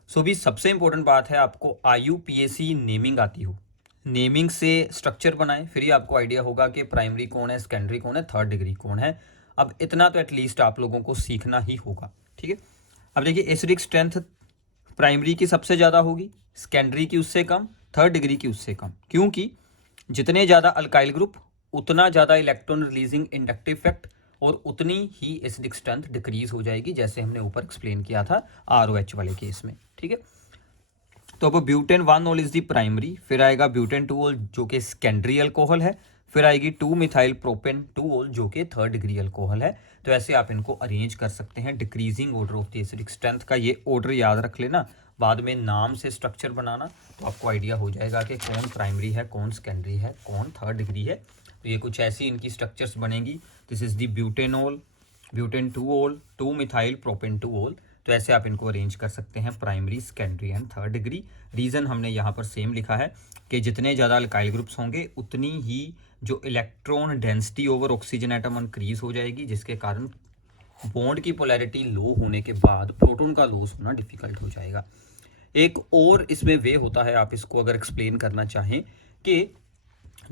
सो भी सबसे इंपॉर्टेंट बात है आपको IUPAC नेमिंग आती हो, नेमिंग से स्ट्रक्चर बनाएं, फिर ही आपको आइडिया होगा कि प्राइमरी कौन है, सेकेंडरी कौन है, थर्ड डिग्री कौन है। अब इतना तो एटलीस्ट आप लोगों को सीखना ही होगा। ठीक है, अब देखिए एसिडिक स्ट्रेंथ प्राइमरी की सबसे ज़्यादा होगी, सेकेंडरी की उससे कम, थर्ड डिग्री की उससे कम, क्योंकि जितने ज़्यादा अल्काइल ग्रुप उतना ज़्यादा इलेक्ट्रॉन रिलीजिंग इंडक्टिव इफेक्ट और उतनी ही एसिडिक स्ट्रेंथ डिक्रीज हो जाएगी, जैसे हमने ऊपर एक्सप्लेन किया था ROH वाले केस में। ठीक है, तो अब ब्यूटेन 1 ओल इज दी प्राइमरी, फिर आएगा ब्यूटेन 2 ओल जो कि सेकेंडरी अल्कोहल है, फिर आएगी 2 मिथाइल प्रोपेन 2 ओल जो कि थर्ड डिग्री अल्कोहल है। तो ऐसे आप इनको अरेंज कर सकते हैं decreasing order of the acidic strength का। ये ऑर्डर याद रख लेना, बाद में नाम से स्ट्रक्चर बनाना तो आपको आइडिया हो जाएगा कि कौन प्राइमरी है, कौन सेकेंडरी है, कौन थर्ड डिग्री है। तो ये कुछ ऐसी इनकी स्ट्रक्चर्स बनेंगी। This is the butanol, butane 2 ओल, 2 मिथाइल प्रोपेन 2 ओल। तो ऐसे आप इनको अरेंज कर सकते हैं primary, secondary and third degree. Reason हमने यहाँ पर सेम लिखा है कि जितने ज़्यादा अल्काइल ग्रुप्स होंगे उतनी ही जो electron density over oxygen atom increase हो जाएगी, जिसके कारण बॉन्ड की पोलैरिटी लो होने के बाद प्रोटॉन का लॉस होना डिफिकल्ट हो जाएगा। एक और इसमें वे होता है, आप इसको अगर एक्सप्लेन करना चाहें, कि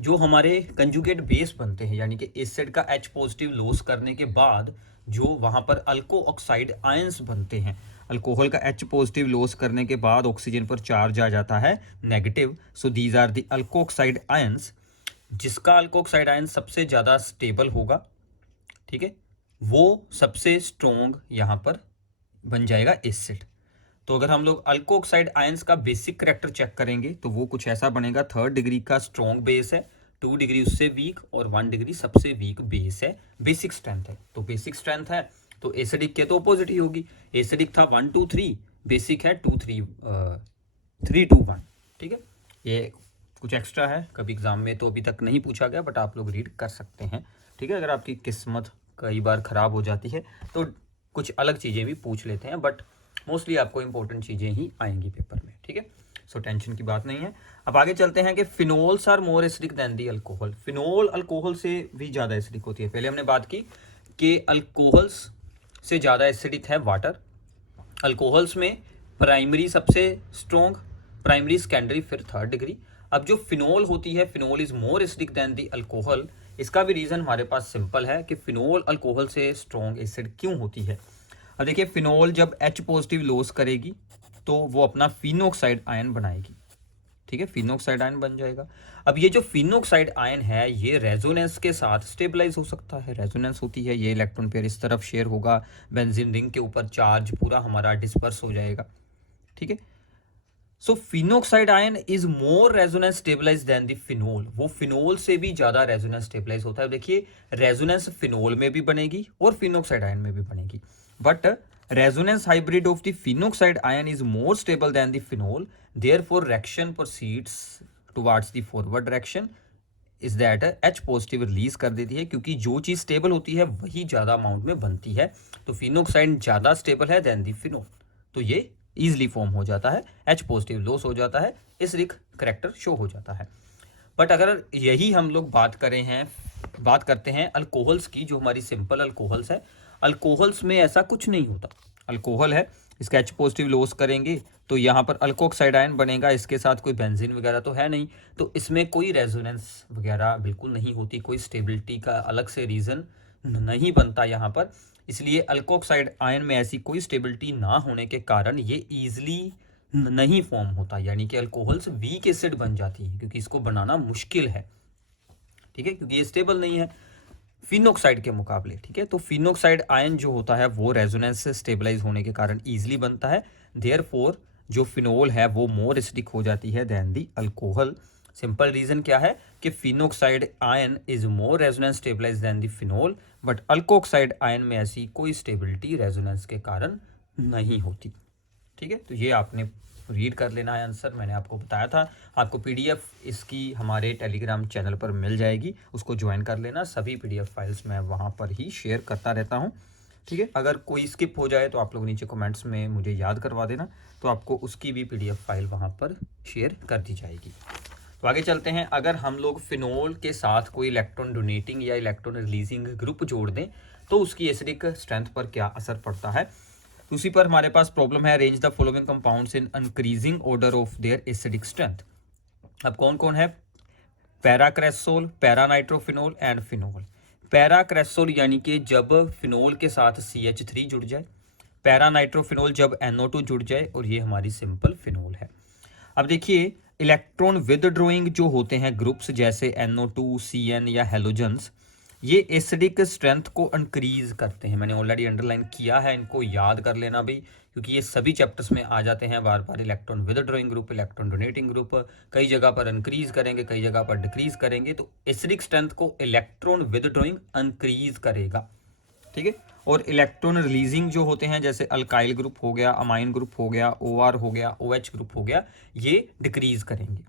जो हमारे कंजुगेट बेस बनते हैं, यानी कि एसिड का H पॉजिटिव लॉस करने के बाद जो वहाँ पर अल्को ऑक्साइड आयंस बनते हैं, अल्कोहल का H पॉजिटिव लॉस करने के बाद ऑक्सीजन पर चार्ज आ जाता है negative, so these are the alkoxide ions. जिसका अल्को ऑक्साइड आयन सबसे ज़्यादा स्टेबल होगा, ठीक है, वो सबसे स्ट्रॉन्ग यहाँ पर बन जाएगा एसिड। तो अगर हम लोग अल्को ऑक्साइड आयंस का बेसिक करैक्टर चेक करेंगे तो वो कुछ ऐसा बनेगा। थर्ड डिग्री का स्ट्रॉन्ग बेस है, 2 डिग्री उससे वीक और 1 डिग्री सबसे वीक बेस है, बेसिक स्ट्रेंथ है। तो बेसिक स्ट्रेंथ है तो एसिडिक के तो अपोजिट ही होगी। एसिडिक था 1 2 3, बेसिक है 321, ठीक है। ये कुछ एक्स्ट्रा है, कभी एग्जाम में तो अभी तक नहीं पूछा गया, बट आप लोग रीड कर सकते हैं, ठीक है। अगर आपकी किस्मत कई बार ख़राब हो जाती है तो कुछ अलग चीज़ें भी पूछ लेते हैं, बट मोस्टली आपको इंपॉर्टेंट चीज़ें ही आएंगी पेपर में, ठीक है। सो टेंशन की बात नहीं है। अब आगे चलते हैं कि phenols are more acidic than the alcohol. Phenol alcohol से भी ज़्यादा एसिडिक होती है। पहले हमने बात की कि अल्कोहल्स से ज़्यादा एसिडिक है वाटर। अल्कोहल्स में प्राइमरी सबसे स्ट्रॉन्ग, प्राइमरी सेकेंडरी, फिर थर्ड डिग्री। अब जो फिनोल होती है, phenol is more acidic than the alcohol. इसका भी रीज़न हमारे पास सिंपल है कि फिनोल अल्कोहल से स्ट्रॉन्ग एसिड क्यों होती है। अब देखिए, फिनोल जब H पॉजिटिव लॉस करेगी तो वो अपना फिनोक्साइड आयन बनाएगी, ठीक है, फिनोक्साइड आयन बन जाएगा। अब ये जो फिनोक्साइड आयन है ये रेजोनेंस के साथ स्टेबलाइज हो सकता है। रेजोनेंस होती है, ये इलेक्ट्रॉन पेयर इस तरफ शेयर होगा, बेंजीन रिंग के ऊपर चार्ज पूरा हमारा डिस्पर्स हो जाएगा, ठीक है। So phenoxide ion is more resonance stabilise than the phenol. वो फिनोल से भी ज्यादा रेजोनेंस स्टेबलाइज होता है। देखिए, रेजोनेंस फिनोल में भी बनेगी और फिनोक्साइड आयन में भी बनेगी, but resonance hybrid of the phenoxide ion is more stable than the phenol, therefore reaction proceeds towards the forward direction is that H positive release कर देती है, क्योंकि जो चीज़ स्टेबल होती है वही ज़्यादा अमाउंट में बनती है। तो फिनोक्साइड ज़्यादा स्टेबल है देन दी फिनोल, तो ये ईजिली फॉर्म हो जाता है, H पॉजिटिव लॉस हो जाता है, एसिडिक करेक्टर शो हो जाता है। बट अगर यही हम लोग बात करते हैं अल्कोहल्स की, जो हमारी सिंपल अल्कोहल्स है, अल्कोहल्स में ऐसा कुछ नहीं होता। अल्कोहल है, इसका H पॉजिटिव लॉस करेंगे तो यहाँ पर अल्कोक्साइड आयन बनेगा, इसके साथ कोई बेंजीन वगैरह तो है नहीं, तो इसमें कोई रेजोनेंस वगैरह बिल्कुल नहीं होती, कोई स्टेबिलिटी का अलग से रीज़न नहीं बनता यहाँ पर। इसलिए अल्कोक्साइड आयन में ऐसी कोई स्टेबिलिटी ना होने के कारण ये ईजिली नहीं फॉर्म होता, यानी कि अल्कोहल्स वीक एसिड बन जाती है, क्योंकि इसको बनाना मुश्किल है, ठीक है, क्योंकि ये स्टेबल नहीं है फिनोक्साइड के मुकाबले, ठीक है। तो फिनोक्साइड आयन जो होता है वो रेजोनेंस से स्टेबलाइज होने के कारण इजीली बनता है, देयरफॉर जो फिनोल है वो मोर एसिडिक हो जाती है than the alcohol. Simple reason क्या है कि phenoxide ion is more resonance stabilise than the phenol, but alkoxide ion में ऐसी कोई स्टेबिलिटी रेजोनेंस के कारण नहीं होती, ठीक है। तो ये आपने रीड कर लेना है आंसर, मैंने आपको बताया था। आपको पीडीएफ इसकी हमारे टेलीग्राम चैनल पर मिल जाएगी, उसको ज्वाइन कर लेना। सभी पीडीएफ फाइल्स मैं वहाँ पर ही शेयर करता रहता हूँ, ठीक है। अगर कोई स्किप हो जाए तो आप लोग नीचे कमेंट्स में मुझे याद करवा देना, तो आपको उसकी भी पीडीएफ फाइल वहाँ पर शेयर कर दी जाएगी। तो आगे चलते हैं। अगर हम लोग फिनोल के साथ कोई इलेक्ट्रॉन डोनेटिंग या इलेक्ट्रॉन रिलीजिंग ग्रुप जोड़ दें तो उसकी एसिडिक स्ट्रेंथ पर क्या असर पड़ता है, उसी पर हमारे पास प्रॉब्लम है। Arrange the following compounds in increasing order of there acidic strength. अब कौन कौन है? पैराक्रेसोल, पैरानाइट्रोफिनोल एंड फिनोल। पैराक्रेसोल यानी कि जब फिनोल के साथ CH3 जुड़ जाए, पैरानाइट्रोफिनोल जब NO2 जुड़ जाए, और ये हमारी सिंपल फिनोल है। अब देखिए, इलेक्ट्रॉन विदड्रॉइंग जो होते हैं ग्रुप्स जैसे NO2, CN या हेलोजन्स, ये एसिडिक स्ट्रेंथ को इंक्रीज करते हैं। मैंने ऑलरेडी अंडरलाइन किया है, इनको याद कर लेना भाई, क्योंकि ये सभी चैप्टर्स में आ जाते हैं बार बार। Electron withdrawing group, electron donating group, कई जगह पर इंक्रीज करेंगे, कई जगह पर डिक्रीज करेंगे। तो एसिडिक स्ट्रेंथ को इलेक्ट्रॉन विदड्रॉइंग इंक्रीज करेगा, ठीक है। और इलेक्ट्रॉन रिलीजिंग जो होते हैं जैसे अल्काइल ग्रुप हो गया, अमाइन ग्रुप हो गया, OR हो गया, OH ग्रुप हो गया, ये डिक्रीज करेंगे,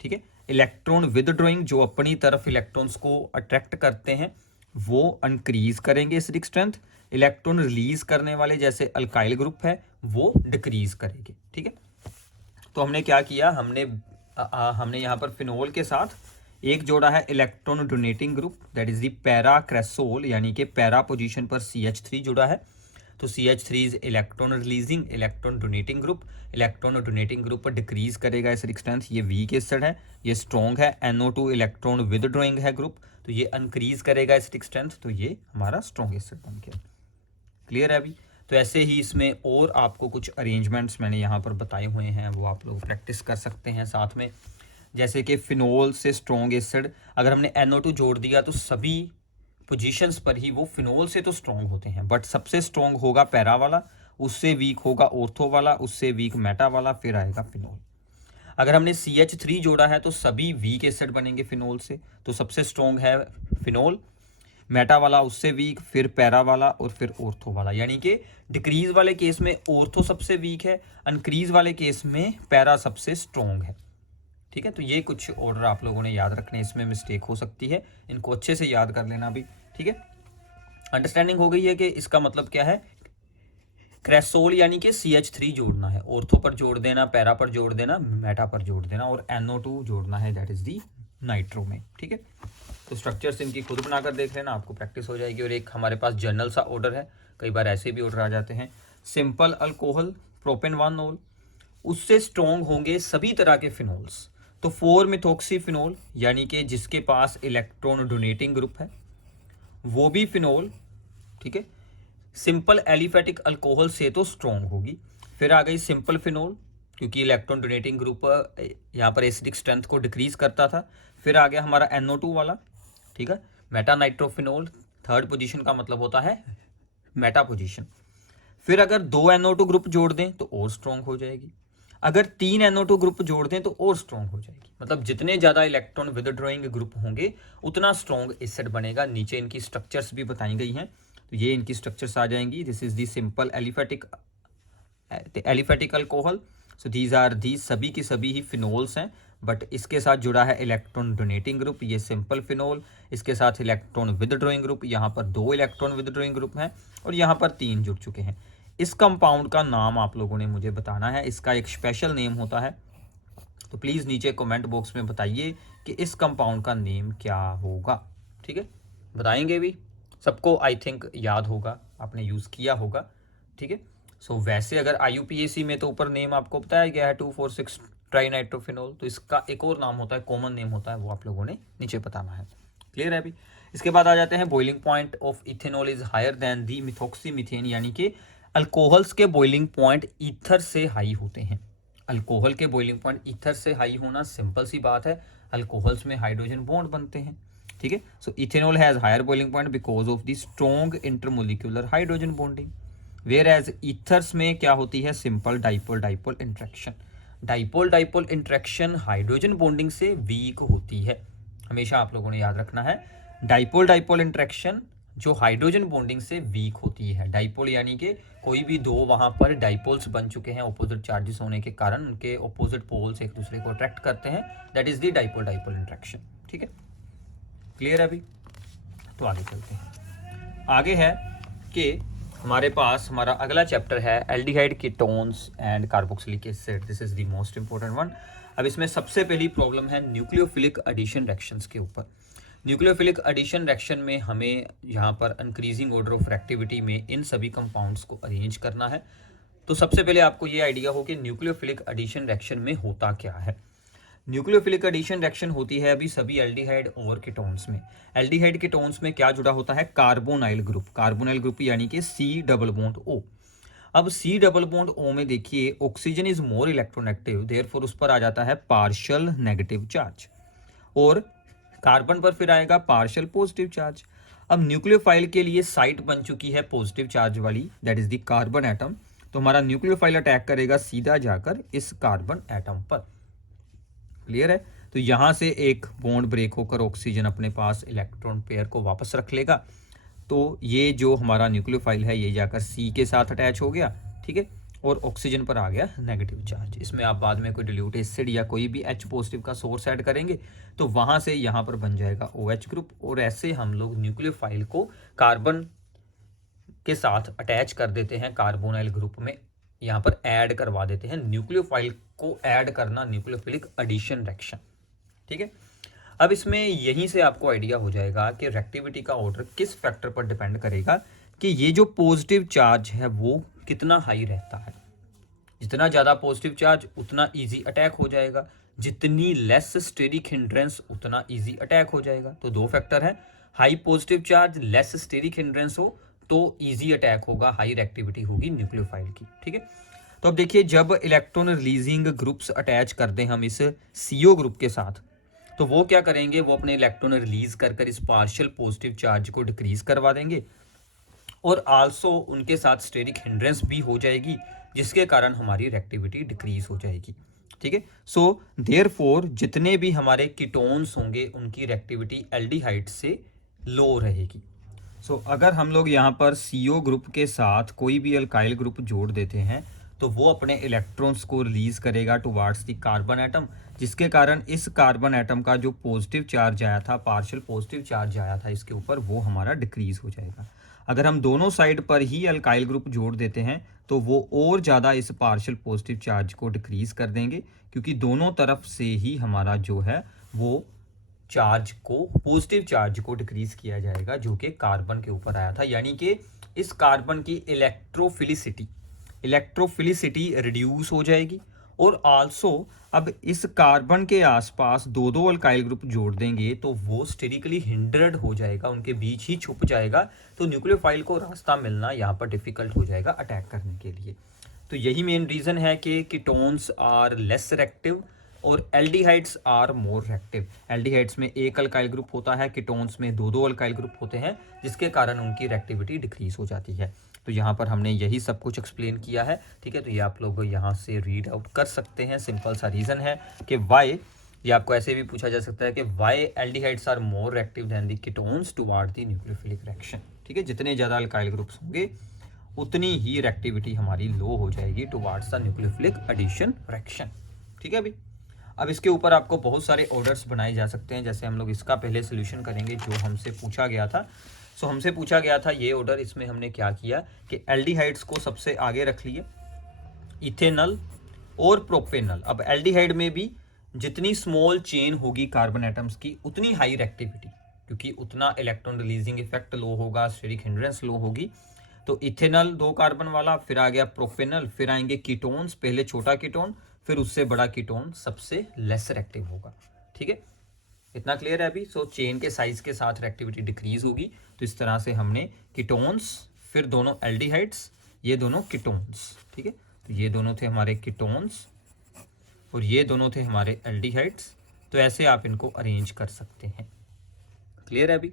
ठीक है। इलेक्ट्रॉन विदड्रॉइंग जो अपनी तरफ इलेक्ट्रॉन्स को अट्रैक्ट करते हैं वो इंक्रीज करेंगे एसिडिक स्ट्रेंथ। इलेक्ट्रॉन रिलीज करने वाले जैसे अल्काइल ग्रुप है वो डिक्रीज करेंगे, ठीक है। तो हमने क्या किया, हमने यहाँ पर फिनोल के साथ एक जोड़ा है electron donating group, that is the paracresol, यानी कि पैरा पोजीशन पर CH3 जुड़ा है। तो CH3 is electron releasing, electron donating group. Electron donating group पर डिक्रीज करेगा एसिडिक स्ट्रेंथ, ये वीक एसिड है, ये स्ट्रॉन्ग है। NO2 इलेक्ट्रॉन विदड्रॉइंग है ग्रुप, तो ये इंक्रीज करेगा एसिडिक स्ट्रेंथ, तो ये हमारा स्ट्रॉन्ग एसिड बन गया। क्लियर है अभी? तो ऐसे ही इसमें और आपको कुछ अरेंजमेंट्स मैंने यहाँ पर बताए हुए हैं, वो आप लोग प्रैक्टिस कर सकते हैं साथ में। जैसे कि फिनोल से स्ट्रॉन्ग एसिड, अगर हमने NO2 जोड़ दिया तो सभी पोजीशंस पर ही वो फिनोल से तो स्ट्रॉन्ग होते हैं, बट सबसे स्ट्रॉन्ग होगा पैरा वाला, उससे वीक होगा ऑर्थो वाला, उससे वीक मेटा वाला, फिर आएगा फिनोल। अगर हमने CH3 जोड़ा है तो सभी वीक एसिड बनेंगे फिनोल से, तो सबसे स्ट्रॉन्ग है फिनोल, मेटा वाला उससे वीक, फिर पैरा वाला और फिर ऑर्थो वाला। यानी कि डिक्रीज वाले केस में ऑर्थो सबसे वीक है, इंक्रीज वाले केस में पैरा सबसे स्ट्रॉन्ग है। ठीक है, तो ये कुछ ऑर्डर आप लोगों ने याद रखने, इसमें मिस्टेक हो सकती है, इनको अच्छे से याद कर लेना भी। ठीक है, अंडरस्टैंडिंग हो गई है कि इसका मतलब क्या है। क्रेसोल यानी कि CH3 जोड़ना है, ऑर्थो पर जोड़ देना, पैरा पर जोड़ देना, मेटा पर जोड़ देना, और NO2 जोड़ना है, दैट इज दी नाइट्रो में। ठीक है, तो स्ट्रक्चर्स इनकी खुद बनाकर देख लेना, आपको प्रैक्टिस हो जाएगी। और एक हमारे पास जनरल सा ऑर्डर है, कई बार ऐसे भी ऑर्डर आ जाते हैं। सिंपल अल्कोहल प्रोपेनवानोल, उससे स्ट्रॉन्ग होंगे सभी तरह के फिनोल्स। तो 4-मिथॉक्सीफिनोल यानी कि जिसके पास इलेक्ट्रॉन डोनेटिंग ग्रुप है वो भी फिनोल। ठीक है, सिंपल एलिफेटिक अल्कोहल से तो स्ट्रॉन्ग होगी। फिर आ गई सिंपल फिनोल, क्योंकि इलेक्ट्रॉन डोनेटिंग ग्रुप यहाँ पर एसिडिक स्ट्रेंथ को डिक्रीज करता था। फिर आ गया हमारा NO2 वाला। ठीक है, मेटा नाइट्रोफिनोल, थर्ड पोजीशन का मतलब होता है मेटा पोजीशन। फिर अगर 2 NO2 ग्रुप जोड़ दें तो और स्ट्रॉन्ग हो जाएगी, अगर 3 NO2 ग्रुप जोड़ दें तो और स्ट्रॉन्ग हो जाएगी। मतलब जितने ज़्यादा इलेक्ट्रॉन विदड्रॉइंग ग्रुप होंगे उतना स्ट्रॉन्ग एसिड बनेगा। नीचे इनकी स्ट्रक्चर्स भी बताई गई हैं, तो ये इनकी स्ट्रक्चर्स आ जाएंगी। This is the simple aliphatic alcohol, so these are the सभी की सभी ही फिनोल्स हैं, बट इसके साथ जुड़ा है इलेक्ट्रॉन डोनेटिंग ग्रुप, ये सिंपल फिनोल। इसके साथ इलेक्ट्रॉन विदड्रॉइंग ग्रुप, यहाँ पर 2 इलेक्ट्रॉन विदड्रॉइंग ग्रुप हैं और यहाँ पर 3 जुड़ चुके हैं। इस कंपाउंड का नाम आप लोगों ने मुझे बताना है, इसका एक स्पेशल नेम होता है, तो प्लीज़ नीचे कमेंट बॉक्स में बताइए कि इस कंपाउंड का नेम क्या होगा। ठीक है, बताएंगे भी, सबको आई थिंक याद होगा, आपने यूज़ किया होगा। ठीक है, सो वैसे अगर IUPAC में तो ऊपर नेम आपको बताया गया है 2,4,6 ट्राइनाइट्रोफिनोल, तो इसका एक और नाम होता है, कॉमन नेम होता है, वो आप लोगों ने नीचे बताना है। क्लियर है अभी। इसके बाद आ जाते हैं boiling point of ethanol is higher than the methoxymethane, यानी कि अल्कोहल्स के बॉइलिंग पॉइंट ईथर से हाई होते हैं। अल्कोहल के बॉइलिंग पॉइंट ईथर से हाई होना सिंपल सी बात है, अल्कोहल्स में हाइड्रोजन बॉन्ड बनते हैं। ठीक है, so ethanol has higher boiling point because of the strong intermolecular hydrogen bonding, whereas ethers में क्या होती है, simple dipole dipole interaction. Dipole dipole interaction hydrogen bonding से वीक होती है, हमेशा आप लोगों ने याद रखना है। डाइपोल डाइपोल इंट्रैक्शन जो हाइड्रोजन बॉन्डिंग से वीक होती है। डाइपोल यानी कि कोई भी दो वहां पर डाइपोल्स बन चुके हैं, ऑपोजिट चार्जेस होने के कारण उनके ऑपोजिट पोल्स एक दूसरे को अट्रैक्ट करते हैं, that is the dipole dipole interaction. ठीक है, क्लियर है अभी। तो आगे चलते हैं। आगे है कि हमारे पास हमारा अगला चैप्टर है aldehyde ketones and carboxylic acid, this is the most important one. अब इसमें सबसे पहली प्रॉब्लम है न्यूक्लियोफिलिक एडिशन रिएक्शंस के ऊपर। न्यूक्लियोफिलिक एडिशन रिएक्शन में हमें यहाँ पर इंक्रीजिंग ऑर्डर ऑफ रिएक्टिविटी में इन सभी कंपाउंड्स को अरेंज करना है। तो सबसे पहले आपको ये आइडिया हो कि न्यूक्लियोफिलिक एडिशन रिएक्शन में होता क्या है। न्यूक्लियोफिलिक एडिशन रिएक्शन होती है अभी सभी एल्डिहाइड और कीटोन्स में। एल्डिहाइड कीटोन्स में क्या जुड़ा होता है, कार्बोनाइल ग्रुप। कार्बोनाइल ग्रुप यानी कि C डबल बॉन्ड O। अब C डबल बॉन्ड O में देखिए oxygen is more electronegative, therefore उस पर आ जाता है पार्शियल नेगेटिव चार्ज, और कार्बन पर फिर आएगा पार्शियल पॉजिटिव चार्ज। अब न्यूक्लियोफाइल के लिए साइट बन चुकी है पॉजिटिव चार्ज वाली, that is the carbon atom. तो हमारा न्यूक्लियोफाइल अटैक करेगा सीधा जाकर इस कार्बन एटम पर। क्लियर है, तो यहां से एक बॉन्ड ब्रेक होकर ऑक्सीजन अपने पास इलेक्ट्रॉन पेयर को वापस रख लेगा। तो ये जो हमारा न्यूक्लियोफाइल है ये जाकर C के साथ अटैच हो गया। ठीक है, और ऑक्सीजन पर आ गया नेगेटिव चार्ज। इसमें आप बाद में कोई डिल्यूट एसिड या कोई भी H पॉजिटिव का सोर्स ऐड करेंगे तो वहां से यहाँ पर बन जाएगा OH ग्रुप, और ऐसे हम लोग न्यूक्लियोफाइल को कार्बन के साथ अटैच कर देते हैं कार्बोनाइल ग्रुप में, यहाँ पर ऐड करवा देते हैं। न्यूक्लियोफाइल को ऐड करना न्यूक्लियोफिलिक एडिशन रिएक्शन। ठीक है, अब इसमें यहीं से आपको आइडिया हो जाएगा कि रिएक्टिविटी का ऑर्डर किस फैक्टर पर डिपेंड करेगा कि ये जो पॉजिटिव चार्ज है वो कितना हाई रहता है। जितना ज़्यादा पॉजिटिव चार्ज उतना इजी अटैक हो जाएगा, जितनी लेस स्टेरिक हिंड्रेंस उतना इजी अटैक हो जाएगा। तो दो फैक्टर है, high positive charge less steric hindrance हो तो इजी अटैक होगा, हाई रिएक्टिविटी होगी न्यूक्लियोफाइल की। ठीक है, तो अब देखिए जब इलेक्ट्रॉन रिलीजिंग ग्रुप्स अटैच कर दें हम इस CO ग्रुप के साथ, तो वो क्या करेंगे, वो अपने इलेक्ट्रॉन रिलीज कर इस पार्शियल पॉजिटिव चार्ज को डिक्रीज करवा देंगे, और आल्सो उनके साथ स्टेरिक हिंड्रेंस भी हो जाएगी, जिसके कारण हमारी रिएक्टिविटी डिक्रीज हो जाएगी। ठीक है, सो देयरफॉर जितने भी हमारे कीटोन्स होंगे उनकी रिएक्टिविटी एल्डिहाइड से लो रहेगी। अगर हम लोग यहाँ पर CO ग्रुप के साथ कोई भी अल्काइल ग्रुप जोड़ देते हैं तो वो अपने इलेक्ट्रॉन्स को रिलीज करेगा टुवार्ड्स द कार्बन एटम, जिसके कारण इस कार्बन एटम का जो पॉजिटिव चार्ज आया था, पार्शियल पॉजिटिव चार्ज आया था इसके ऊपर, वो हमारा डिक्रीज हो जाएगा। अगर हम दोनों साइड पर ही अल्काइल ग्रुप जोड़ देते हैं तो वो और ज़्यादा इस पार्शियल पॉजिटिव चार्ज को डिक्रीज कर देंगे, क्योंकि दोनों तरफ से ही हमारा जो है वो चार्ज को, पॉजिटिव चार्ज को डिक्रीज किया जाएगा जो कि कार्बन के ऊपर आया था। यानी कि इस कार्बन की इलेक्ट्रोफिलिसिटी रिड्यूस हो जाएगी। और आल्सो अब इस कार्बन के आसपास दो दो अल्काइल ग्रुप जोड़ देंगे तो वो स्टेरिकली हिंड्रेड हो जाएगा, उनके बीच ही छुप जाएगा, तो न्यूक्लियोफाइल को रास्ता मिलना यहाँ पर डिफिकल्ट हो जाएगा अटैक करने के लिए। तो यही मेन रीज़न है कि कीटोन्स आर लेस रिएक्टिव और aldehydes are more reactive. Aldehydes में एक अल्काइल ग्रुप होता है, कीटोन्स में दो दो अल्काइल ग्रुप होते हैं, जिसके कारण उनकी रिएक्टिविटी डिक्रीज हो जाती है। तो यहाँ पर हमने यही सब कुछ एक्सप्लेन किया है, ठीक है। तो ये आप लोग यहाँ से रीड आउट कर सकते हैं। सिंपल सा रीज़न है कि वाई, ये आपको ऐसे भी पूछा जा सकता है कि why aldehydes are more reactive than the ketones toward the nucleophilic reaction, ठीक है। जितने ज़्यादा अल्काइल ग्रुप्स होंगे उतनी ही रिएक्टिविटी हमारी लो हो जाएगी towards the nucleophilic addition reaction, ठीक है अभी। अब इसके ऊपर आपको बहुत सारे ऑर्डर्स बनाए जा सकते हैं, जैसे हम लोग इसका पहले सोल्यूशन करेंगे जो हमसे पूछा गया था। हमसे पूछा गया था ये ऑर्डर, इसमें हमने क्या किया कि एल्डिहाइड्स को सबसे आगे रख लिए, इथेनॉल और प्रोपेनॉल। अब एल्डिहाइड में भी जितनी स्मॉल चेन होगी कार्बन एटम्स की उतनी हाई रिएक्टिविटी, क्योंकि उतना इलेक्ट्रॉन रिलीजिंग इफेक्ट लो होगा, स्टेरिक हिंड्रेंस लो होगी। तो इथेनॉल 2 कार्बन वाला, फिर आ गया प्रोपेनॉल, फिर आएंगे कीटोन्स, पहले छोटा कीटोन फिर उससे बड़ा कीटोन सबसे लेस रिएक्टिव होगा, ठीक है। इतना क्लियर है अभी। चेन के साइज के साथ रिएक्टिविटी डिक्रीज होगी। तो इस तरह से हमने कीटोन्स, फिर दोनों एल्डिहाइड्स, ये दोनों कीटोन्स, ठीक है। तो ये दोनों थे हमारे कीटोन्स और ये दोनों थे हमारे एल्डिहाइड्स। तो ऐसे आप इनको अरेंज कर सकते हैं, क्लियर है अभी।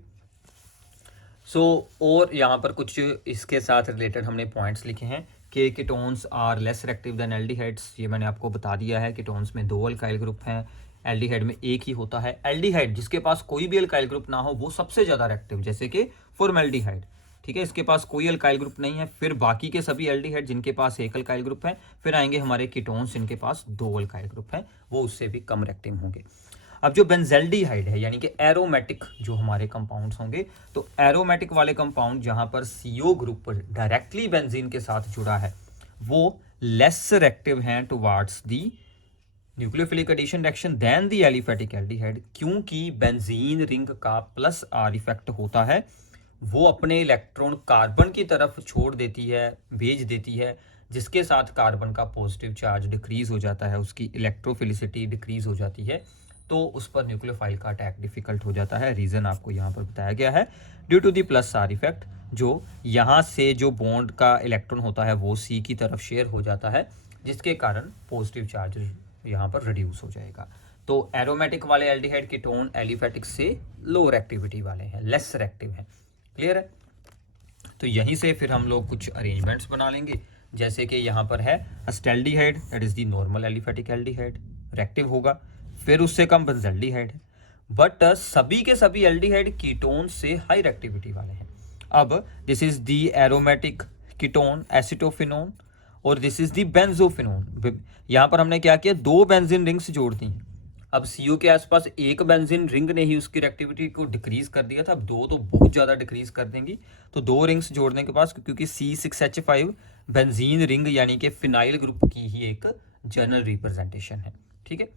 और यहाँ पर कुछ इसके साथ रिलेटेड हमने पॉइंट्स लिखे हैं कि ketones are less reactive than aldehydes. ये मैंने आपको बता दिया है। कीटोन्स में 2 अल्काइल ग्रुप हैं, एल्डिहाइड में एक ही होता है। एल्डिहाइड जिसके पास कोई भी अल्काइल ग्रुप ना हो वो सबसे ज़्यादा रिएक्टिव, जैसे कि फॉर्मेल्डिहाइड, ठीक है, इसके पास कोई अल्काइल ग्रुप नहीं है। फिर बाकी के सभी एल्डिहाइड जिनके पास एक अल्काइल ग्रुप है, फिर आएंगे हमारे कीटोन्स जिनके पास 2 अल्काइल ग्रुप हैं, वो उससे भी कम रिएक्टिव होंगे। अब जो बेंजेल्डिहाइड है यानी कि एरोमेटिक जो हमारे कंपाउंड्स होंगे, तो एरोमेटिक वाले कंपाउंड जहां पर CO ग्रुप डायरेक्टली बेंजीन के साथ जुड़ा है वो लेस रिएक्टिव हैं towards the nucleophilic addition reaction than the aliphatic aldehyde, क्योंकि बेंजीन रिंग का +R इफेक्ट होता है, वो अपने इलेक्ट्रॉन कार्बन की तरफ छोड़ देती है, भेज देती है, जिसके साथ कार्बन का पॉजिटिव चार्ज डिक्रीज हो जाता है, उसकी इलेक्ट्रोफिलिसिटी डिक्रीज हो जाती है, तो उस पर न्यूक्लियोफाइल का अटैक डिफिकल्ट हो जाता है। रीज़न आपको यहाँ पर बताया गया है, due to the +R effect, जो यहाँ से जो बॉन्ड का इलेक्ट्रॉन होता है वो C की तरफ शेयर हो जाता है, जिसके कारण पॉजिटिव चार्ज यहाँ पर रिड्यूस हो जाएगा। तो एरोमेटिक वाले एल्डिहाइड कीटोन एलिफेटिक से लो रिएक्टिविटी वाले हैं, लेस रिएक्टिव हैं, क्लियर है। तो यहीं से फिर हम लोग कुछ अरेंजमेंट्स बना लेंगे, जैसे कि यहाँ पर है acetaldehyde, that is the normal aliphatic aldehyde, reactive होगा। फिर उससे कम बेंजेल्डिहाइड है, बट सभी के सभी एल्डिहाइड कीटोन से हाई रिएक्टिविटी वाले हैं। अब this is the aromatic ketone acetophenone और दिस इज दी बेंजोफिनोन। यहाँ पर हमने क्या किया, 2 बेंजीन रिंग्स जोड़ दी। अब CO के आसपास एक बेंजीन रिंग ने ही उसकी रिएक्टिविटी को डिक्रीज कर दिया था, अब 2 तो बहुत ज़्यादा डिक्रीज कर देंगी। तो 2 रिंग्स जोड़ने के पास, क्योंकि C6H5 बेंजीन रिंग यानी कि फिनाइल ग्रुप की ही एक जनरल रिप्रेजेंटेशन है, ठीक है।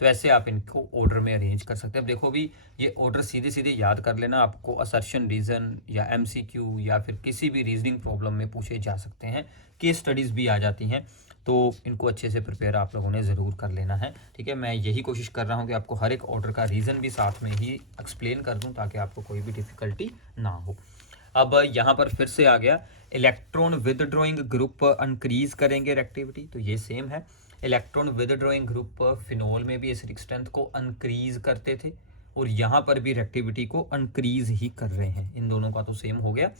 तो ऐसे आप इनको ऑर्डर में अरेंज कर सकते हैं। अब देखो भी ये ऑर्डर सीधे सीधे याद कर लेना, आपको असर्शन रीजन या MCQ या फिर किसी भी रीजनिंग प्रॉब्लम में पूछे जा सकते हैं, केस स्टडीज़ भी आ जाती हैं, तो इनको अच्छे से प्रिपेयर आप लोगों ने ज़रूर कर लेना है, ठीक है। मैं यही कोशिश कर रहा हूँ कि आपको हर एक ऑर्डर का रीज़न भी साथ में ही एक्सप्लेन कर दूँ ताकि आपको कोई भी डिफ़िकल्टी ना हो। अब यहाँ पर फिर से आ गया इलेक्ट्रॉन विदड्रॉइंग ग्रुप इंक्रीज करेंगे रिएक्टिविटी, तो ये सेम है। इलेक्ट्रॉन विदड्रॉइंग ग्रुप फिनोल में भी एसिडिक स्ट्रेंथ को इंक्रीज करते थे और यहाँ पर भी रिएक्टिविटी को इंक्रीज ही कर रहे हैं, इन दोनों का तो सेम हो गया।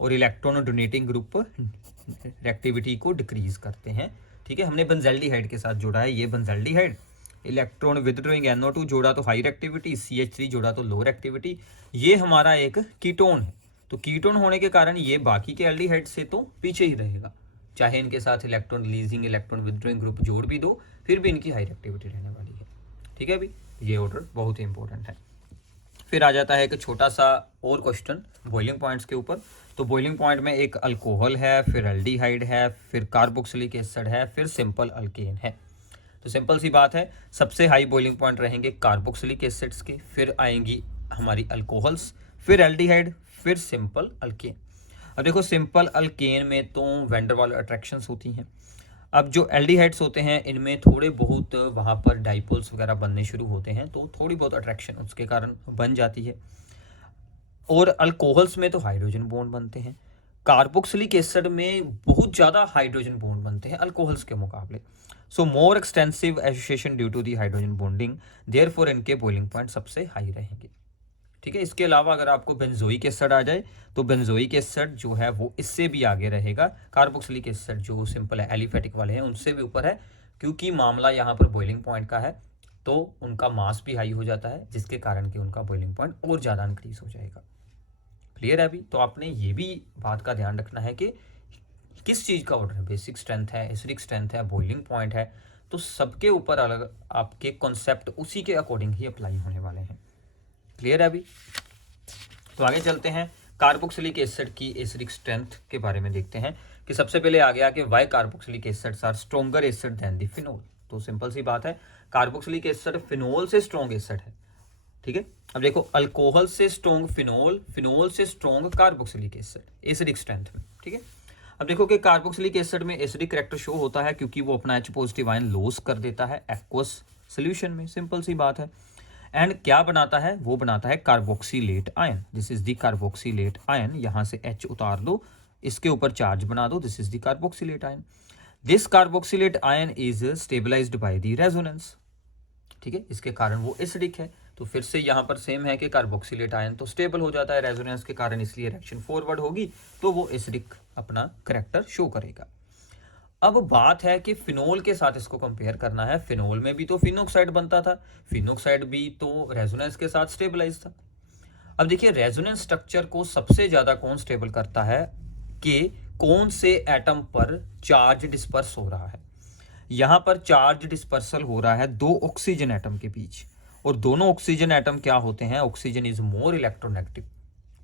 और इलेक्ट्रॉन डोनेटिंग ग्रुप रिएक्टिविटी को डिक्रीज करते हैं, ठीक है। हमने बेंजेल्डिहाइड के साथ जोड़ा है, ये बेंजेल्डिहाइड, इलेक्ट्रॉन विदड्रॉइंग NO2 जोड़ा तो हाई रिएक्टिविटी, CH3 जोड़ा तो लो रिएक्टिविटी। ये हमारा एक कीटोन है, तो कीटोन होने के कारण ये बाकी के एल्डिहाइड से तो पीछे ही रहेगा, चाहे इनके साथ electron releasing electron withdrawing group जोड़ भी दो, फिर भी इनकी हाई रिएक्टिविटी रहने वाली है। ठीक है अभी, ये ऑर्डर बहुत ही इंपॉर्टेंट है। फिर आ जाता है एक छोटा सा और क्वेश्चन बॉइलिंग पॉइंट्स के ऊपर। तो बॉइलिंग पॉइंट में एक अल्कोहल है, फिर एल्डिहाइड है, फिर कार्बोक्सिलिक एसिड है, फिर सिंपल अल्केन है। तो सिंपल सी बात है, सबसे हाई बॉइलिंग पॉइंट रहेंगे कार्बोक्सिलिक एसिड्स के, फिर आएंगी हमारी अल्कोहल्स, फिर एल्डिहाइड, फिर सिंपल अल्केन। अब देखो सिंपल अल्केन में तो वैन डर वाल अट्रैक्शंस होती हैं। अब जो एल्डिहाइड्स होते हैं इनमें थोड़े बहुत वहाँ पर डाइपोल्स वगैरह बनने शुरू होते हैं, तो थोड़ी बहुत अट्रैक्शन उसके कारण बन जाती है। और अल्कोहल्स में तो हाइड्रोजन बॉन्ड बनते हैं। कार्बोक्सिलिक एसिड में बहुत ज़्यादा हाइड्रोजन बॉन्ड बनते हैं अल्कोहल्स के मुकाबले। So more extensive association due to the hydrogen bonding, therefore इनके बॉइलिंग पॉइंट सबसे हाई रहेंगे। ठीक है, इसके अलावा अगर आपको बेंजोइक एसिड आ जाए तो बेंजोइक एसिड जो है वो इससे भी आगे रहेगा। कार्बोक्सिलिक एसिड जो सिंपल है एलिफेटिक वाले हैं उनसे भी ऊपर है, क्योंकि मामला यहाँ पर बॉइलिंग पॉइंट का है, तो उनका मास भी हाई हो जाता है, जिसके कारण कि उनका बॉइलिंग पॉइंट और ज़्यादा इंक्रीज हो जाएगा। क्लियर है अभी? तो आपने ये भी बात का ध्यान रखना है कि किस चीज़ का ऑर्डर है, बेसिक स्ट्रेंथ है, एसिडिक स्ट्रेंथ है, बॉइलिंग पॉइंट है, तो सबके ऊपर अलग आपके कॉन्सेप्ट उसी के अकॉर्डिंग ही अप्लाई होने वाले हैं। क्लियर है अभी? तो आगे चलते हैं, कार्बोक्सिलिक एसिड की एसिडिक स्ट्रेंथ के बारे में देखते हैं कि सबसे पहले आ गया कि why carboxylic acids are stronger acid than the phenol. तो सिंपल सी बात है, कार्बोक्सिलिक एसिड फिनोल से स्ट्रॉन्ग एसिड है। ठीक है, अब देखो अल्कोहल से स्ट्रॉन्ग फिनोल, फिनोल से strong carboxylic acid acidic strength में। ठीक है, अब देखो कि कार्बोक्सिलिक एसिड में एसिडिक कैरेक्टर शो होता है क्योंकि वो अपना H पॉजिटिव आयन लॉस कर देता है एक्वस सोल्यूशन में। सिंपल सी बात है। एंड क्या बनाता है? वो बनाता है carboxylate ion. This is the carboxylate ion. यहां से H उतार दो, इसके ऊपर चार्ज बना दो, this is the carboxylate ion. This carboxylate ion is stabilized by the resonance. ठीक है, इसके कारण वो एसिडिक है। तो फिर से यहाँ पर सेम है कि कार्बोक्सिलेट आयन तो स्टेबल हो जाता है रेजोनेंस के कारण, इसलिए रिएक्शन फॉरवर्ड होगी तो वो एसिडिक अपना करैक्टर शो करेगा। अब बात है कि फिनोल के साथ इसको कंपेयर करना है। फिनोल में भी तो फिनोक्साइड बनता था, फिनोक्साइड भी तो रेजोनेंस के साथ स्टेबलाइज था। अब देखिए रेजोनेंस स्ट्रक्चर को सबसे ज्यादा कौन स्टेबल करता है कि कौन से एटम पर चार्ज डिस्पर्स हो रहा है। यहां पर चार्ज डिस्पर्सल हो रहा है दो ऑक्सीजन एटम के बीच, और दोनों ऑक्सीजन एटम क्या होते हैं? ऑक्सीजन इज मोर इलेक्ट्रोनेगेटिव,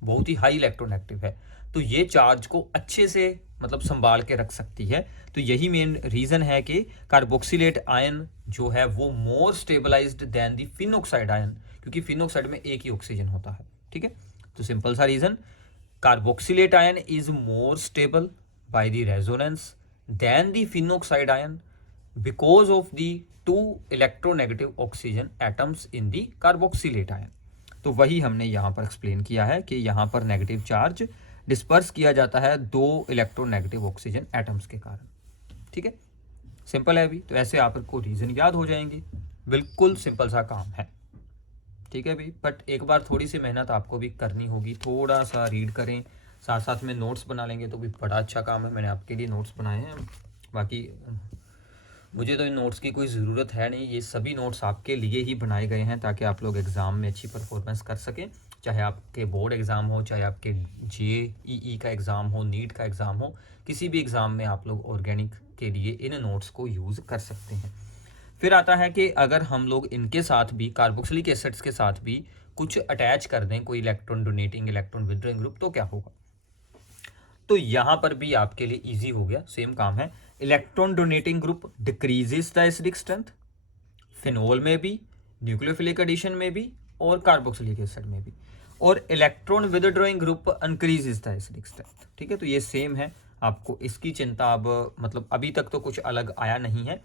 बहुत ही हाई इलेक्ट्रोनेगेटिव है, तो ये चार्ज को अच्छे से मतलब संभाल के रख सकती है। तो यही मेन रीजन है कि कार्बोक्सिलेट आयन जो है वो more stabilized than the phenoxide ion, क्योंकि फिनोक्साइड में एक ही ऑक्सीजन होता है। ठीक है, तो सिंपल सा reason, carboxylate ion is more stable by the resonance than the phenoxide ion because of the two electronegative oxygen atoms in the carboxylate ion। तो वही हमने यहाँ पर एक्सप्लेन किया है कि यहाँ पर नेगेटिव चार्ज डिस्पर्स किया जाता है दो इलेक्ट्रोनेगेटिव ऑक्सीजन एटम्स के कारण। ठीक है, सिंपल है अभी। तो ऐसे आपको रीजन याद हो जाएंगे, बिल्कुल सिंपल सा काम है। ठीक है अभी, बट एक बार थोड़ी सी मेहनत आपको भी करनी होगी, थोड़ा सा रीड करें, साथ साथ में नोट्स बना लेंगे तो भी बड़ा अच्छा काम है। मैंने आपके लिए नोट्स बनाए हैं, बाकी मुझे तो इन नोट्स की कोई ज़रूरत है नहीं, ये सभी नोट्स आपके लिए ही बनाए गए हैं ताकि आप लोग एग्ज़ाम में अच्छी परफॉर्मेंस कर सकें, चाहे आपके बोर्ड एग्ज़ाम हो, चाहे आपके JEE का एग्ज़ाम हो, नीट का एग्ज़ाम हो, किसी भी एग्ज़ाम में आप लोग ऑर्गेनिक के लिए इन नोट्स को यूज़ कर सकते हैं। फिर आता है कि अगर हम लोग इनके साथ भी कार्बोक्सिलिक एसिड्स के साथ भी कुछ अटैच कर दें, कोई electron donating electron withdrawing group, तो क्या होगा? तो यहाँ पर भी आपके लिए ईजी हो गया, सेम काम है। Electron donating group decreases the acidic strength, phenol में भी, न्यूक्लियोफिलिक एडिशन में भी, और कार्बोक्सिलिक एसिड में भी। और electron withdrawing group increases the acidic strength. ठीक है, तो ये सेम है, आपको इसकी चिंता अब मतलब अभी तक तो कुछ अलग आया नहीं है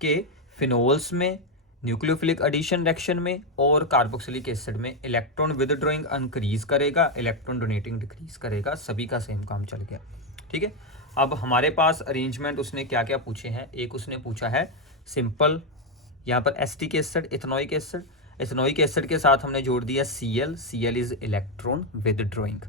कि फिनोल्स में, न्यूक्लियोफिलिक एडिशन रिएक्शन में और कार्बोक्सिलिक एसिड में इलेक्ट्रॉन विदड्रॉइंग इंक्रीज करेगा, इलेक्ट्रॉन डोनेटिंग डिक्रीज करेगा, सभी का सेम काम चल गया। ठीक है, अब हमारे पास अरेंजमेंट उसने क्या क्या पूछे हैं। एक उसने पूछा है सिंपल, यहाँ पर acetic acid, ethanoic acid, ethanoic acid के साथ हमने जोड़ दिया Cl, Cl is electron withdrawing,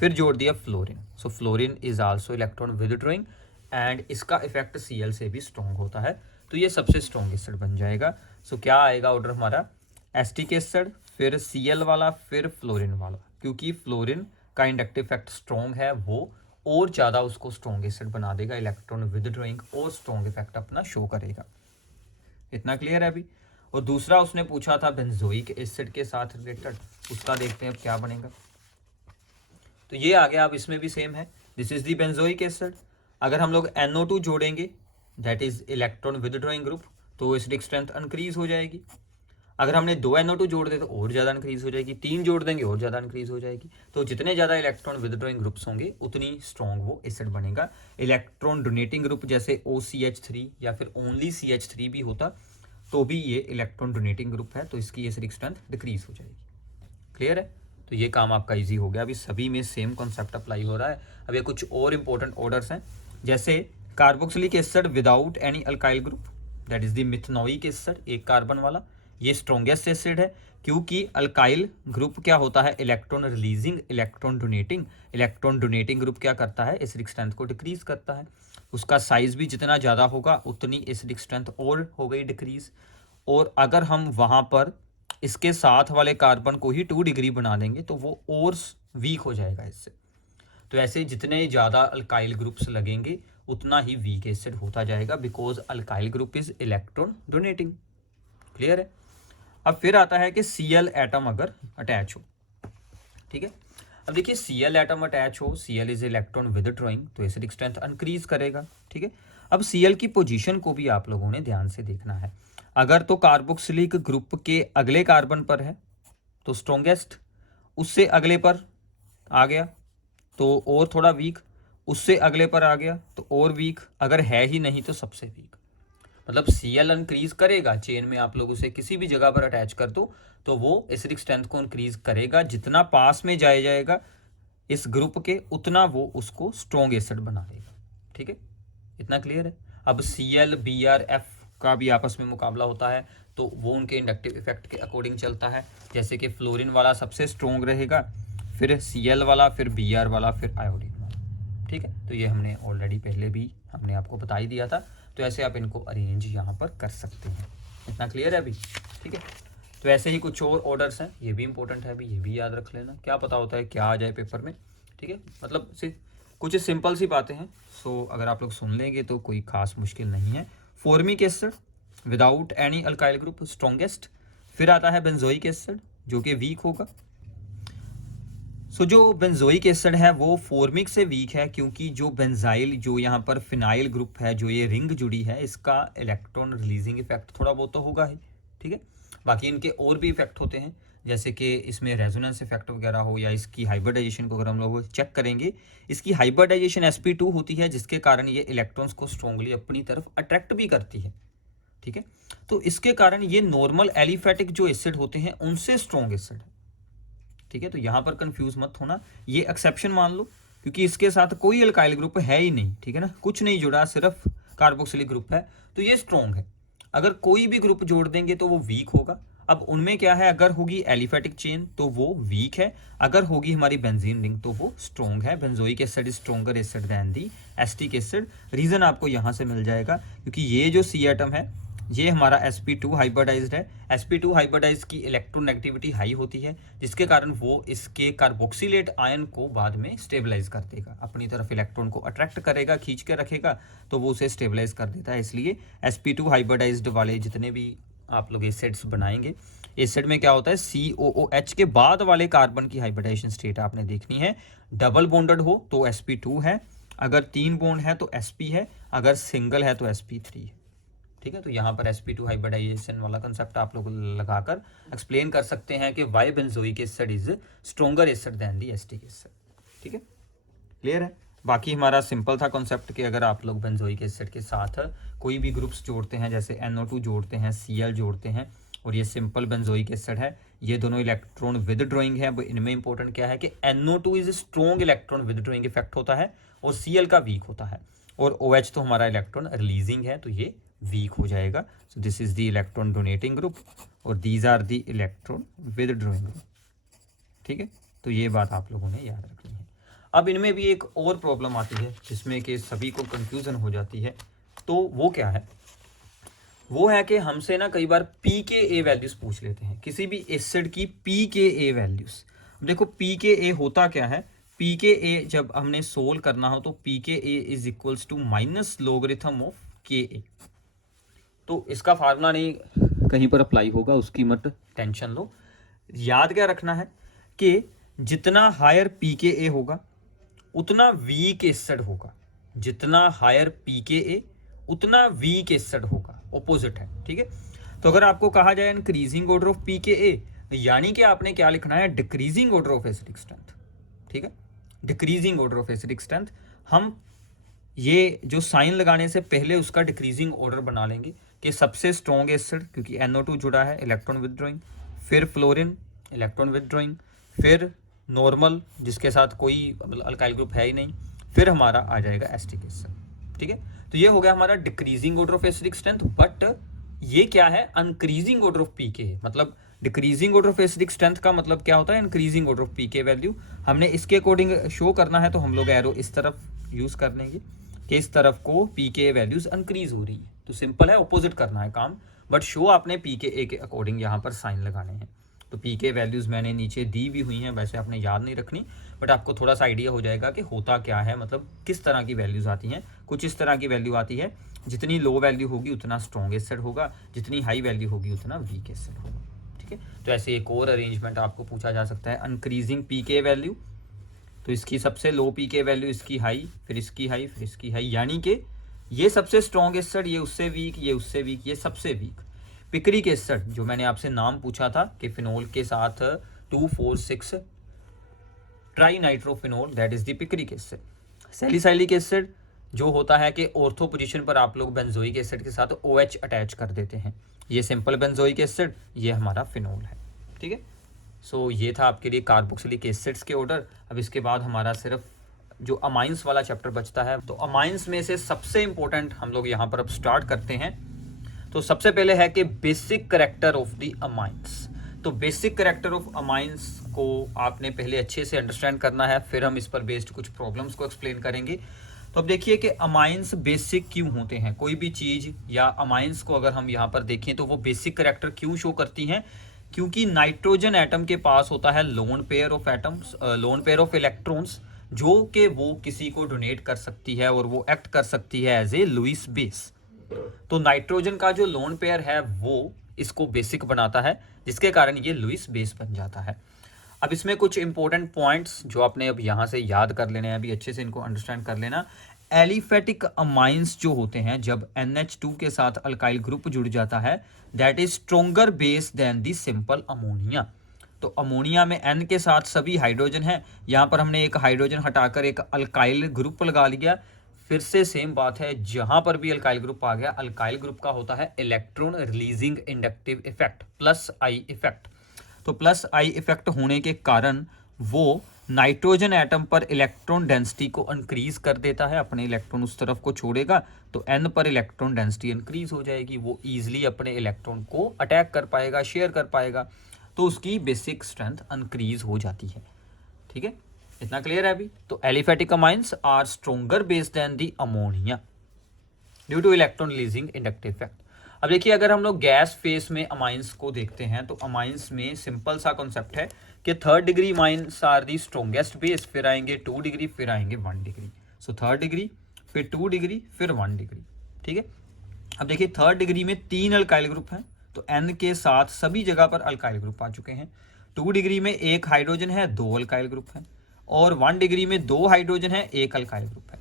फिर जोड़ दिया fluorine, so fluorine is also electron withdrawing and इसका इफेक्ट Cl से भी स्ट्रॉन्ग होता है, तो ये सबसे स्ट्रॉन्ग एसिड बन जाएगा। सो क्या आएगा ऑर्डर हमारा? एसिटिक एसिड, फिर Cl वाला, फिर फ्लोरीन वाला, क्योंकि फ्लोरीन का इंडक्टिव इफेक्ट स्ट्रॉन्ग है वो और ज़्यादा उसको स्ट्रॉन्ग एसिड बना देगा, इलेक्ट्रॉन विदड्रॉइंग और स्ट्रॉन्ग इफेक्ट अपना शो करेगा। इतना क्लियर है अभी। और दूसरा उसने पूछा था बेंजोइक एसिड के साथ रिलेटेड, उसका देखते हैं अब क्या बनेगा। तो ये आ गया, अब इसमें भी सेम है, this is the benzoic acid. अगर हम लोग NO2 जोड़ेंगे that is electron withdrawing group, तो एसिडिक स्ट्रेंथ इंक्रीज हो जाएगी। अगर हमने 2 NO2 जोड़ दे तो और ज़्यादा इंक्रीज हो जाएगी, 3 जोड़ देंगे और ज़्यादा इंक्रीज हो जाएगी। तो जितने ज़्यादा इलेक्ट्रॉन विदड्रॉइंग ग्रुप्स होंगे उतनी स्ट्रॉन्ग वो एसिड बनेगा। इलेक्ट्रॉन डोनेटिंग ग्रुप जैसे OCH3 या फिर ओनली CH3 भी होता तो भी ये इलेक्ट्रॉन डोनेटिंग ग्रुप है, तो इसकी एसिडिक स्ट्रेंथ डिक्रीज हो जाएगी। क्लियर है। तो ये काम आपका इजी हो गया। अभी सभी में सेम कॉन्सेप्ट अप्लाई हो रहा है। अब ये कुछ और इंपॉर्टेंट ऑर्डर्स हैं, जैसे carboxylic acid without any alkyl group that is the methanoic acid, एक कार्बन वाला, ये स्ट्रॉन्गेस्ट एसिड है क्योंकि अल्काइल ग्रुप क्या होता है, electron releasing, electron donating. Electron donating group क्या करता है, एसिडिक स्ट्रेंथ को डिक्रीज करता है। उसका साइज भी जितना ज़्यादा होगा उतनी एसिडिक स्ट्रेंथ और हो गई डिक्रीज। और अगर हम वहाँ पर इसके साथ वाले कार्बन को ही 2 डिग्री बना देंगे तो वो और वीक हो जाएगा इससे। तो ऐसे जितने ज़्यादा अल्काइल ग्रुप्स लगेंगे उतना ही वीक एसिड होता जाएगा, because alkyl group is electron donating. Clear है। अब फिर आता है कि Cl एटम अगर अटैच हो, ठीक है। अब देखिए Cl एटम अटैच हो, Cl इज इलेक्ट्रॉन विदड्रॉइंग, तो एसिडिक स्ट्रेंथ इंक्रीज करेगा, ठीक है। अब Cl की पोजीशन को भी आप लोगों ने ध्यान से देखना है। अगर तो कार्बोक्सिलिक ग्रुप के अगले कार्बन पर है तो स्ट्रॉन्गेस्ट, उससे अगले पर आ गया तो और थोड़ा वीक, उससे अगले पर आ गया तो और वीक, अगर है ही नहीं तो सबसे वीक। मतलब Cl इंक्रीज करेगा चेन में, आप लोग उसे किसी भी जगह पर अटैच कर दो तो वो एसिडिक स्ट्रेंथ को इंक्रीज करेगा। जितना पास में जाएगा इस ग्रुप के उतना वो उसको स्ट्रॉन्ग एसिड बना देगा, ठीक है। इतना क्लियर है। अब Cl Br F का भी आपस में मुकाबला होता है तो वो उनके इंडक्टिव इफेक्ट के अकॉर्डिंग चलता है। जैसे कि फ्लोरीन वाला सबसे स्ट्रॉन्ग रहेगा, फिर Cl वाला, फिर Br वाला, फिर आयोडीन वाला, ठीक है। तो ये हमने ऑलरेडी पहले भी हमने आपको बता ही दिया था। तो ऐसे आप इनको अरेंज यहाँ पर कर सकते हैं। इतना क्लियर है अभी, ठीक है। तो ऐसे ही कुछ और ऑर्डर्स हैं, ये भी इंपॉर्टेंट है अभी, ये भी याद रख लेना, क्या पता होता है क्या आ जाए पेपर में, ठीक है। मतलब कुछ सिंपल सी बातें हैं। सो अगर आप लोग सुन लेंगे तो कोई खास मुश्किल नहीं है। Formic acid without any alkyl group strongest, फिर आता है बेंजोइक एसिड जो कि वीक होगा। जो बेंजोइक एसिड है वो फॉर्मिक से वीक है क्योंकि जो बेंजाइल, जो यहाँ पर फिनाइल ग्रुप है, जो ये रिंग जुड़ी है, इसका इलेक्ट्रॉन रिलीजिंग इफेक्ट थोड़ा बहुत तो होगा ही, ठीक है। बाकी इनके और भी इफेक्ट होते हैं, जैसे कि इसमें रेजोनेंस इफेक्ट वगैरह हो, या इसकी हाइब्रिडाइजेशन को अगर हम लोग चेक करेंगे, इसकी हाइब्रिडाइजेशन sp2 होती है जिसके कारण ये इलेक्ट्रॉन्स को स्ट्रॉन्गली अपनी तरफ अट्रैक्ट भी करती है, ठीक है। तो इसके कारण ये नॉर्मल एलिफेटिक जो एसिड होते हैं उनसे स्ट्रॉन्ग एसिड है, ठीक है। तो यहां पर कंफ्यूज मत होना, ये एक्सेप्शन मान लो क्योंकि इसके साथ कोई अल्काइल ग्रुप है ही नहीं, ठीक है ना, कुछ नहीं जुड़ा, सिर्फ कार्बोक्सिलिक ग्रुप है, तो ये स्ट्रॉन्ग है। अगर कोई भी ग्रुप जोड़ देंगे तो वो वीक होगा। अब उनमें क्या है, अगर होगी एलिफेटिक चेन तो वो वीक है, अगर होगी हमारी बेंजीन रिंग तो वो स्ट्रॉन्ग है। Benzoic acid is stronger acid than the acetic acid. Reason आपको यहां से मिल जाएगा क्योंकि ये जो C एटम है ये हमारा sp2 हाइब्रिडाइज्ड है। sp2 हाइब्रिडाइज की इलेक्ट्रोनेगेटिविटी हाई होती है जिसके कारण वो इसके कार्बोक्सिलेट आयन को बाद में स्टेबलाइज कर देगा, अपनी तरफ इलेक्ट्रॉन को अट्रैक्ट करेगा, खींच के रखेगा, तो वो उसे स्टेबलाइज कर देता है। इसलिए sp2 हाइब्रिडाइज्ड वाले जितने भी आप लोग एसिड्स बनाएंगे, एसिड में क्या होता है, COOH के बाद वाले कार्बन की हाइब्रिडाइजेशन स्टेट आपने देखनी है। डबल बॉन्डेड हो तो sp2 है, अगर 3 बॉन्ड है तो sp है, अगर सिंगल है तो sp3 है, ठीक है। तो यहाँ पर sp2 हाइब्रिडाइजेशन वाला कंसेप्ट आप लोग लगाकर एक्सप्लेन कर सकते हैं कि why benzoic acid is stronger acid than the acetic acid, ठीक है। क्लियर है। बाकी हमारा सिंपल था कॉन्सेप्ट कि अगर आप लोग बेंजोइक एसिड के साथ कोई भी ग्रुप्स जोड़ते हैं, जैसे NO2 जोड़ते हैं, Cl जोड़ते हैं, और ये सिंपल बेंजोइक एसिड है, ये दोनों इलेक्ट्रॉन विदड्रॉइंग है। इनमें इंपॉर्टेंट क्या है कि NO2 is strong electron withdrawing effect होता है और Cl का वीक होता है, और OH तो हमारा इलेक्ट्रॉन रिलीजिंग है, तो ये वीक हो जाएगा। So this is the electron donating group और these are the electron withdrawing group, ठीक है। तो ये बात आप लोगों ने याद रखनी है। अब इनमें भी एक और प्रॉब्लम आती है जिसमें कि सभी को कंफ्यूजन हो जाती है, तो वो क्या है, वो है कि हमसे ना कई बार pKa वैल्यूज पूछ लेते हैं, किसी भी एसिड की pKa वैल्यूज। देखो pKa होता क्या है, पी के ए जब हमने सोल्व करना हो तो p K a is equals to minus logarithm of K a. तो इसका फार्मूला नहीं कहीं पर अप्लाई होगा, उसकी मत टेंशन लो। याद क्या रखना है कि जितना हायर पी के ए होगा उतना वीक एसिड होगा, जितना हायर पी के ए उतना वीक एसिड होगा, ऑपोजिट है, ठीक है। तो अगर आपको कहा जाए increasing order of P K ए, यानी कि आपने क्या लिखना है, decreasing order of acidic strength, ठीक है, decreasing order of acidic strength. हम ये जो साइन लगाने से पहले उसका डिक्रीजिंग ऑर्डर बना लेंगे कि सबसे स्ट्रॉन्ग एसिड, क्योंकि NO2 जुड़ा है, इलेक्ट्रॉन विदड्रॉइंग, फिर फ्लोरीन इलेक्ट्रॉन विदड्रॉइंग, फिर नॉर्मल जिसके साथ कोई अल्काइल ग्रुप है ही नहीं, फिर हमारा आ जाएगा एसिटिक एसिड, ठीक है। तो ये हो गया हमारा decreasing order of acidic strength. But ये क्या है, इंक्रीजिंग ऑर्डर ऑफ पीके, मतलब decreasing order of acidic strength का मतलब क्या होता है, increasing order of pK value. हमने इसके अकॉर्डिंग शो करना है तो हम लोग एरो इस तरफ यूज कर लेंगे कि इस तरफ को पीके वैल्यूज इंक्रीज हो रही है, तो सिंपल है, ऑपोजिट करना है काम, बट शो आपने पीके ए के अकॉर्डिंग यहाँ पर साइन लगाने हैं। तो पीके वैल्यूज मैंने नीचे दी भी हुई हैं, वैसे आपने याद नहीं रखनी, बट आपको थोड़ा सा आइडिया हो जाएगा कि होता क्या है, मतलब किस तरह की वैल्यूज आती हैं। कुछ इस तरह की वैल्यू आती है, जितनी लो वैल्यू होगी उतना स्ट्रॉन्ग एसिड होगा, जितनी हाई वैल्यू होगी उतना वीक एसिड होगा, ठीक है। तो ऐसे एक और अरेंजमेंट आपको पूछा जा सकता है, इंक्रीजिंग पीके वैल्यू, तो इसकी सबसे लो पीके वैल्यू, इसकी हाई, फिर इसकी हाई, फिर इसकी हाई, यानी कि ये सबसे स्ट्रॉन्ग एसिड, ये उससे वीक, ये उससे वीक, ये सबसे वीक। पिक्रिक एसिड जो मैंने आपसे नाम पूछा था कि फिनोल के साथ 2,4,6 try nitrophenol, that is the picric acid. Salicylic acid जो होता है कि ऑर्थो पोजीशन पर आप लोग बेंजोइक एसिड के साथ OH अटैच कर देते हैं, ये सिंपल बेंजोइक एसिड, ये हमारा फिनोल है, ठीक है। सो ये था आपके लिए कार्बोक्सिलिक एसिड्स के ऑर्डर। अब इसके बाद हमारा सिर्फ जो अमाइंस वाला चैप्टर बचता है, तो अमाइंस में से सबसे इंपॉर्टेंट हम लोग यहाँ पर अब स्टार्ट करते हैं। तो सबसे पहले है कि basic character of the amines. तो बेसिक करैक्टर ऑफ अमाइंस को आपने पहले अच्छे से अंडरस्टैंड करना है, फिर हम इस पर बेस्ड कुछ प्रॉब्लम्स को एक्सप्लेन करेंगे। तो अब देखिए कि अमाइंस बेसिक क्यों होते हैं, कोई भी चीज़ या अमाइंस को अगर हम यहाँ पर देखें तो वो बेसिक करैक्टर क्यों शो करती हैं, क्योंकि नाइट्रोजन एटम के पास होता है lone pair of atoms, lone pair of electrons, जो कि वो किसी को डोनेट कर सकती है और वो एक्ट कर सकती है एज ए लुईस बेस। तो नाइट्रोजन का जो लोन पेयर है वो इसको बेसिक बनाता है, जिसके कारण ये लुईस बेस बन जाता है। अब इसमें कुछ इंपॉर्टेंट पॉइंट्स जो आपने अब यहाँ से याद कर लेने हैं, अभी अच्छे से इनको अंडरस्टैंड कर लेना। एलिफेटिक अमाइंस जो होते हैं, जब NH2 के साथ अल्काइल ग्रुप जुड़ जाता है, that is stronger base than the simple ammonia. तो अमोनिया में N के साथ सभी हाइड्रोजन है, यहाँ पर हमने एक हाइड्रोजन हटाकर एक अल्काइल ग्रुप लगा लिया। फिर से सेम बात है, जहां पर भी अल्काइल ग्रुप आ गया, अल्काइल ग्रुप का होता है electron releasing inductive effect, +I effect. तो +I इफेक्ट होने के कारण वो नाइट्रोजन एटम पर इलेक्ट्रॉन डेंसिटी को इंक्रीज कर देता है, अपने इलेक्ट्रॉन उस तरफ को छोड़ेगा तो N पर इलेक्ट्रॉन डेंसिटी इंक्रीज हो जाएगी, वो ईजिली अपने इलेक्ट्रॉन को अटैक कर पाएगा, शेयर कर पाएगा, तो उसकी बेसिक स्ट्रेंथ इंक्रीज हो जाती है, ठीक है। इतना क्लियर है अभी। तो aliphatic amines are stronger base than the ammonia due to electron releasing inductive effect. अब देखिए, अगर हम लोग गैस फेस में अमाइंस को देखते हैं तो अमाइंस में सिंपल सा कॉन्सेप्ट है कि 3rd degree amines are the strongest base, फिर आएंगे 2 डिग्री, फिर आएंगे 1 डिग्री। सो 3rd डिग्री, फिर 2 डिग्री, फिर 1 डिग्री, ठीक है। अब देखिए 3rd डिग्री में 3 अल्काइल ग्रुप हैं, तो N के साथ सभी जगह पर अल्काइल ग्रुप आ चुके हैं। 2 डिग्री में 1 हाइड्रोजन है, 2 अल्काइल ग्रुप हैं, और 1 डिग्री में 2 हाइड्रोजन है, 1 अल्काइल ग्रुप है।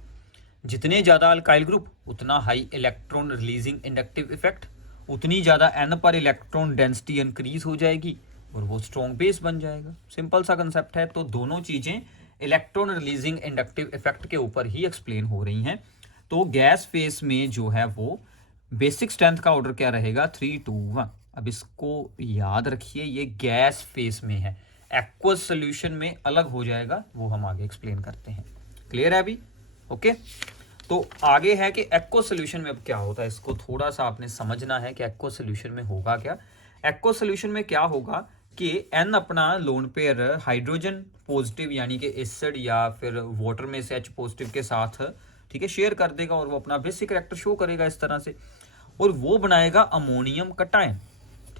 जितने ज़्यादा अल्काइल ग्रुप उतना high electron releasing inductive effect, उतनी ज़्यादा N पर इलेक्ट्रॉन डेंसिटी इंक्रीज हो जाएगी और वो स्ट्रॉन्ग बेस बन जाएगा। सिंपल सा कंसेप्ट है। तो दोनों चीज़ें इलेक्ट्रॉन रिलीजिंग इंडक्टिव इफेक्ट के ऊपर ही एक्सप्लेन हो रही हैं। तो गैस फेस में जो है वो बेसिक स्ट्रेंथ का ऑर्डर क्या रहेगा, 3, 2, 1। अब इसको याद रखिए, ये गैस फेस में है, एक्वस सोल्यूशन में अलग हो जाएगा, वो हम आगे एक्सप्लेन करते हैं। क्लियर है अभी? ओके। तो आगे है कि एक्वस सोल्यूशन में अब क्या होता है, इसको थोड़ा सा आपने समझना है कि एक्वस सोल्यूशन में होगा क्या। एक्वस सोल्यूशन में क्या होगा कि N अपना लोन पेयर हाइड्रोजन पॉजिटिव यानी कि एसिड या फिर वाटर में से H पॉजिटिव के साथ, ठीक है, शेयर कर देगा और वो अपना बेसिक करैक्टर शो करेगा इस तरह से, और वो बनाएगा अमोनियम कटायन,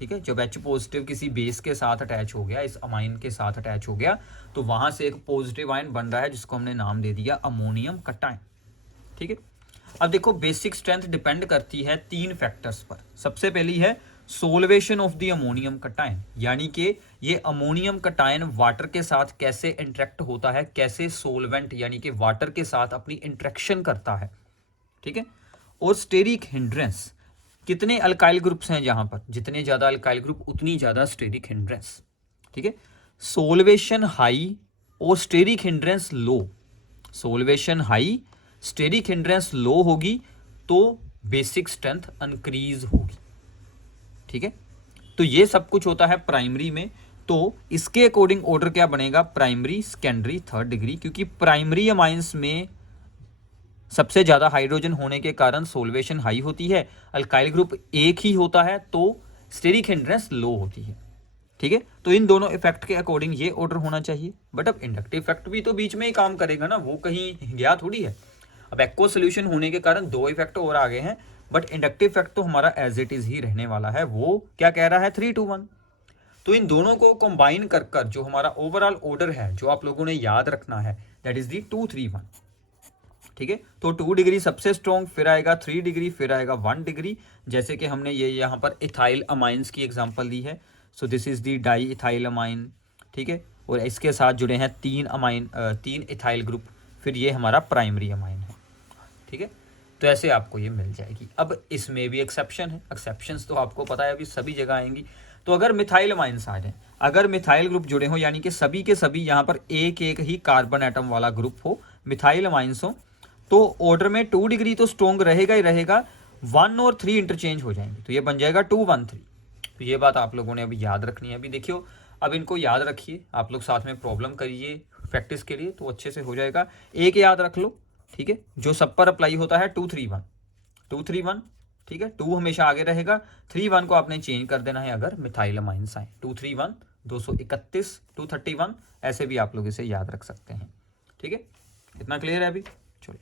ठीक है, जब H पॉजिटिव किसी बेस के साथ अटैच हो गया, इस अमाइन के साथ अटैच हो गया, तो वहां से एक पॉजिटिव आयन बन रहा है जिसको हमने नाम दे दिया अमोनियम कटायन। ठीक है, अब देखो बेसिक स्ट्रेंथ डिपेंड करती है 3 फैक्टर्स पर। सबसे पहली है solution of the ammonium cation, यानी कि ये अमोनियम कटायन वाटर के साथ कैसे इंटरेक्ट होता है, कैसे सोलवेंट यानी कि वाटर के साथ अपनी इंटरेक्शन करता है। ठीक है, और स्टेरिक हिंड्रेंस, कितने अल्काइल ग्रुप्स हैं जहां पर, जितने ज्यादा अल्काइल ग्रुप उतनी ज्यादा स्टेरिक हिंड्रेंस। ठीक है, सोल्वेशन हाई और steric hindrance low, solvation high steric hindrance low होगी तो बेसिक स्ट्रेंथ इंक्रीज होगी। ठीक है, तो ये सब कुछ होता है प्राइमरी में। तो इसके अकॉर्डिंग ऑर्डर क्या बनेगा, प्राइमरी, सेकेंडरी, थर्ड डिग्री, क्योंकि प्राइमरी अमाइंस में सबसे ज्यादा हाइड्रोजन होने के कारण सोल्वेशन हाई होती है, अल्काइल ग्रुप एक ही होता है तो स्टेरिक हिंड्रेंस लो होती है। ठीक है, तो इन दोनों इफेक्ट के अकॉर्डिंग ये ऑर्डर होना चाहिए। बट अब इंडक्टिव इफेक्ट भी तो बीच में ही काम करेगा ना, वो कहीं गया थोड़ी है। अब एक्वा सोल्यूशन होने के कारण 2 इफेक्ट और आ गए हैं, बट इंडक्टिव इफेक्ट तो हमारा एज इट इज ही रहने वाला है। वो क्या कह रहा है, 3-2-1। तो इन दोनों को कंबाइन कर कर जो हमारा ओवरऑल ऑर्डर है, जो आप लोगों ने याद रखना है, दैट इज दी 2-3-1। ठीक है, तो 2 डिग्री सबसे स्ट्रॉन्ग, फिर आएगा 3 डिग्री, फिर आएगा 1 डिग्री। जैसे कि हमने ये यहाँ पर इथाइल अमाइंस की एग्जांपल दी है, सो this is the di ethyl amine. ठीक है, और इसके साथ जुड़े हैं 3 इथाइल ग्रुप, फिर ये हमारा प्राइमरी अमाइन है। ठीक है, तो ऐसे आपको ये मिल जाएगी। अब इसमें भी एक्सेप्शन है, एक्सेप्शंस तो आपको पता है अभी सभी जगह आएंगी। तो अगर मिथाइल अमाइंस आ जाए, अगर मिथाइल ग्रुप जुड़े हो, यानी कि सभी के सभी यहाँ पर एक एक ही कार्बन एटम वाला ग्रुप हो, मिथाइल अमाइंस हो, तो ऑर्डर में 2 डिग्री तो स्ट्रॉन्ग रहेगा ही रहेगा, 1 और 3 इंटरचेंज हो जाएंगे, तो ये बन जाएगा 2-1-3। तो ये बात आप लोगों ने अभी याद रखनी है। अभी देखियो, अब इनको याद रखिए, आप लोग साथ में प्रॉब्लम करिए प्रैक्टिस के लिए, तो अच्छे से हो जाएगा। एक याद रख लो, ठीक है, जो सब पर अप्लाई होता है, 2-3-1, 2-3-1। ठीक है, 2 हमेशा आगे रहेगा, 3-1 को आपने चेंज कर देना है अगर मिथाइल अमाइंस आए। 2-3-1, 231, 231, ऐसे भी आप लोग इसे याद रख सकते हैं। ठीक है, इतना क्लियर है अभी। चलो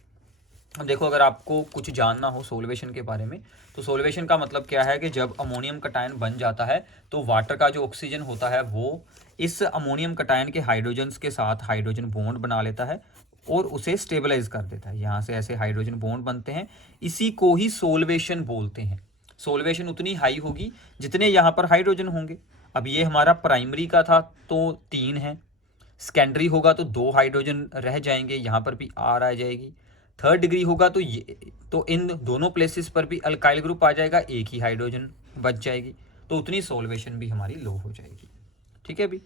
अब देखो, अगर आपको कुछ जानना हो सोल्वेशन के बारे में, तो सोल्वेशन का मतलब क्या है कि जब अमोनियम कटायन बन जाता है तो वाटर का जो ऑक्सीजन होता है वो इस अमोनियम कटायन के हाइड्रोजन्स के साथ हाइड्रोजन बॉन्ड बना लेता है और उसे स्टेबलाइज कर देता है। यहाँ से ऐसे हाइड्रोजन बॉन्ड बनते हैं, इसी को ही सोल्वेशन बोलते हैं। सोल्वेशन उतनी हाई होगी जितने यहाँ पर हाइड्रोजन होंगे। अब ये हमारा प्राइमरी का था तो 3 है, सेकेंडरी होगा तो 2 हाइड्रोजन रह जाएंगे, यहाँ पर भी आर आ जाएगी। थर्ड डिग्री होगा तो ये, तो इन दोनों प्लेसेस पर भी अल्काइल ग्रुप आ जाएगा, एक ही हाइड्रोजन बच जाएगी, तो उतनी सोल्वेशन भी हमारी लो हो जाएगी। ठीक है, अभी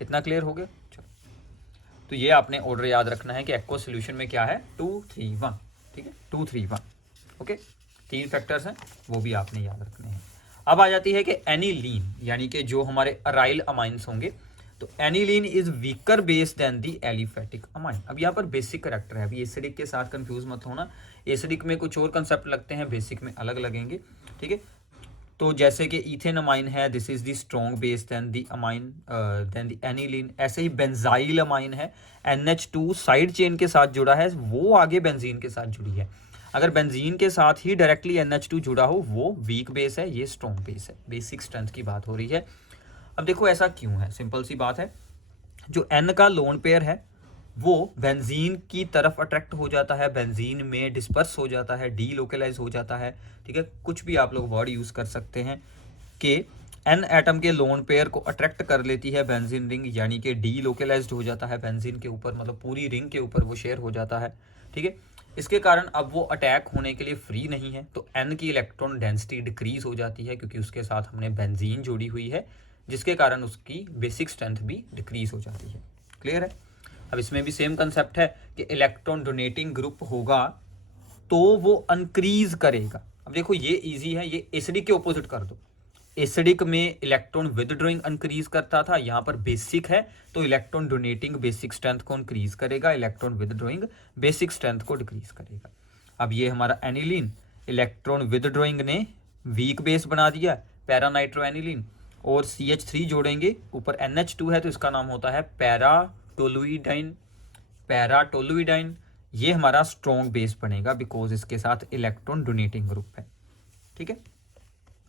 इतना क्लियर हो गया। चलो, तो ये आपने ऑर्डर याद रखना है कि एक्वा सोल्यूशन में क्या है, 2-3-1। ठीक है, 2-3-1। ओके, 3 फैक्टर्स हैं, वो भी आपने याद रखने हैं। अब आ जाती है कि एनिलीन, यानी कि जो हमारे अराइल अमाइंस होंगे, तो aniline is weaker base than the aliphatic amine. अब यहाँ पर बेसिक करेक्टर है, अभी एसिडिक के साथ कंफ्यूज मत होना, एसिडिक में कुछ और कंसेप्ट लगते हैं, बेसिक में अलग लगेंगे। ठीक है, तो जैसे कि इथेन अमाइन है, this is the strong base than the amine than the aniline. ऐसे ही बेंजाइल अमाइन है, NH2 साइड चेन के साथ जुड़ा है, वो आगे बेंजीन के साथ जुड़ी है। अगर बेंजीन के साथ ही डायरेक्टली NH2 जुड़ा हो वो वीक बेस है, ये स्ट्रॉन्ग बेस है। बेसिक स्ट्रेंथ की बात हो रही है। अब देखो ऐसा क्यों है, सिंपल सी बात है, जो N का लोन पेयर है वो बेंजीन की तरफ अट्रैक्ट हो जाता है, बेंजीन में डिस्पर्स हो जाता है, डी लोकेलाइज हो जाता है। ठीक है, कुछ भी आप लोग वर्ड यूज कर सकते हैं कि N एटम के लोन पेयर को अट्रैक्ट कर लेती है बेंजीन रिंग, यानी कि डी लोकेलाइज्ड हो जाता है बेंजीन के ऊपर, मतलब पूरी रिंग के ऊपर वो शेयर हो जाता है। ठीक है, इसके कारण अब वो अटैक होने के लिए फ्री नहीं है, तो N की इलेक्ट्रॉन डेंसिटी डिक्रीज हो जाती है, क्योंकि उसके साथ हमने बेंजीन जोड़ी हुई है, जिसके कारण उसकी बेसिक स्ट्रेंथ भी डिक्रीज हो जाती है। क्लियर है। अब इसमें भी सेम कंसेप्ट है कि इलेक्ट्रॉन डोनेटिंग ग्रुप होगा तो वो इंक्रीज करेगा। अब देखो ये इजी है, ये एसिडिक के ऑपोजिट कर दो। एसिडिक में इलेक्ट्रॉन विदड्रॉइंग इंक्रीज करता था, यहाँ पर बेसिक है तो इलेक्ट्रॉन डोनेटिंग बेसिक स्ट्रेंथ को इंक्रीज करेगा, इलेक्ट्रॉन विदड्रॉइंग बेसिक स्ट्रेंथ को डिक्रीज करेगा। अब ये हमारा एनिलीन, इलेक्ट्रॉन विदड्रॉइंग ने वीक बेस बना दिया, पैरानाइट्रो एनिलीन, और CH3 जोड़ेंगे, ऊपर NH2 है तो इसका नाम होता है पैराटोलुइडाइन। पैराटोलुइडाइन ये हमारा स्ट्रॉन्ग बेस बनेगा बिकॉज इसके साथ इलेक्ट्रॉन डोनेटिंग ग्रुप है। ठीक है,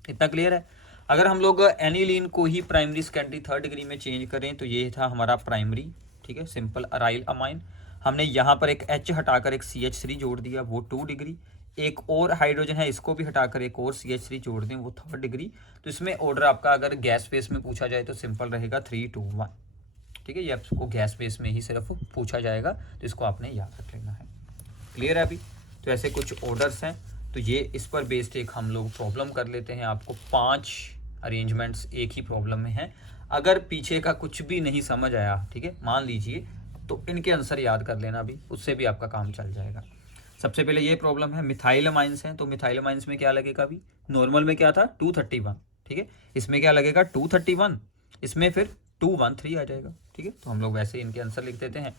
इतना क्लियर है। अगर हम लोग एनिलीन को ही प्राइमरी सेकेंडरी थर्ड डिग्री में चेंज करें तो ये था हमारा प्राइमरी, ठीक है, सिंपल अराइल अमाइन। हमने यहाँ पर एक H हटाकर एक CH3 जोड़ दिया, वो 2 डिग्री। एक और हाइड्रोजन है, इसको भी हटाकर एक और CH3 जोड़ दें, वो थर्ड डिग्री। तो इसमें ऑर्डर आपका अगर गैस फेस में पूछा जाए तो सिंपल रहेगा 3 2 1, ठीक है। ये आपको गैस फेस में ही सिर्फ पूछा जाएगा, तो इसको आपने याद रख लेना है। क्लियर है अभी? तो ऐसे कुछ ऑर्डर्स हैं, तो ये इस पर बेस्ड एक हम लोग प्रॉब्लम कर लेते हैं। आपको 5 अरेंजमेंट्स एक ही प्रॉब्लम में हैं। अगर पीछे का कुछ भी नहीं समझ आया, ठीक है, मान लीजिए, तो इनके आंसर याद कर लेना अभी, उससे भी आपका काम चल जाएगा। सबसे पहले ये प्रॉब्लम है, मिथाइल अमाइंस हैं, तो मिथाइल अमाइंस में क्या लगेगा अभी? नॉर्मल में क्या था 231, ठीक है, इसमें क्या लगेगा 231, इसमें फिर 213 आ जाएगा, ठीक है। तो हम लोग वैसे इनके आंसर लिख देते हैं।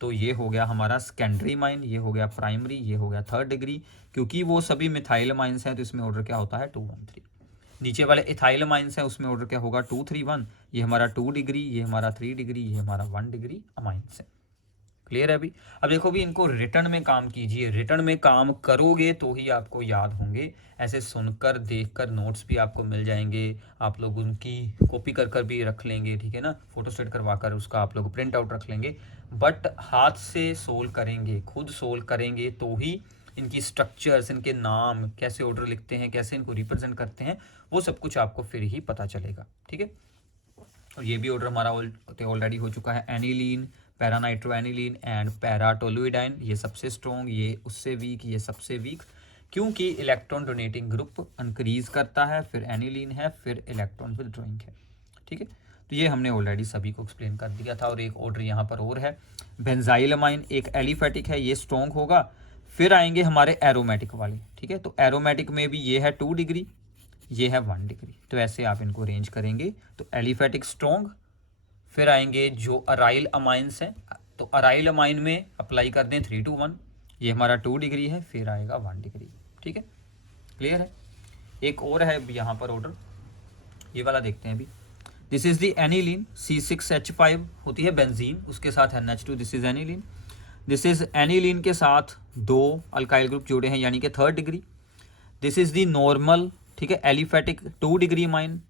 तो ये हो गया हमारा सेकेंडरी माइन, ये हो गया प्राइमरी, ये हो गया थर्ड डिग्री। क्योंकि वो सभी मिथाइल माइंस हैं तो इसमें ऑर्डर क्या होता है 213। नीचे वाले इथाइल माइंस हैं, उसमें ऑर्डर क्या होगा 231। ये हमारा 2 डिग्री, ये हमारा 3 डिग्री, ये हमारा 1 डिग्री अमाइंस है। क्लियर है अभी? अब देखो भी, इनको रिटर्न में काम कीजिए। रिटर्न में काम करोगे तो ही आपको याद होंगे। ऐसे सुनकर देखकर नोट्स भी आपको मिल जाएंगे, आप लोग उनकी कॉपी कर कर भी रख लेंगे, ठीक है ना, फोटोस्टेट करवा कर उसका आप लोग प्रिंट आउट रख लेंगे। बट हाथ से सोल्व करेंगे, खुद सोल्व करेंगे तो ही इनकी स्ट्रक्चर्स, इनके नाम, कैसे ऑर्डर लिखते हैं, कैसे इनको रिप्रेजेंट करते हैं, वो सब कुछ आपको फिर ही पता चलेगा, ठीक है। और ये भी ऑर्डर हमारा ऑलरेडी हो चुका है। एनिलीन, पैरानाइट्रोएनिलीन एंड पैराटोलुइडाइन, ये सबसे स्ट्रॉन्ग, ये उससे वीक, ये सबसे वीक, क्योंकि इलेक्ट्रॉन डोनेटिंग ग्रुप इंक्रीज करता है, फिर एनिलीन है, फिर इलेक्ट्रॉन विथड्रॉइंग है, ठीक है। तो ये हमने ऑलरेडी सभी को एक्सप्लेन कर दिया था। और एक ऑर्डर यहाँ पर और है, बेंजाइलमाइन एक एलिफेटिक है, ये स्ट्रॉन्ग होगा। फिर आएंगे हमारे एरोमेटिक वाले, ठीक है। तो एरोमेटिक में भी ये है 2 डिग्री, ये है 1 डिग्री। तो ऐसे आप इनको अरेंज करेंगे। तो एलिफेटिक स्ट्रॉन्ग, फिर आएंगे जो अराइल अमाइंस हैं, तो अराइल अमाइन में अप्लाई कर दें 3 to 1, ये हमारा 2 डिग्री है, फिर आएगा 1 डिग्री, ठीक है। क्लियर है? एक और है यहाँ पर ऑर्डर, ये वाला देखते हैं अभी। This is the aniline, C6H5 होती है बेंजीन, उसके साथ NH2, this is aniline. This is aniline के साथ 2 अल्काइल ग्रुप जोड़े हैं, यानी कि 3rd degree. This is the normal, ठीक है, aliphatic 2 degree mine.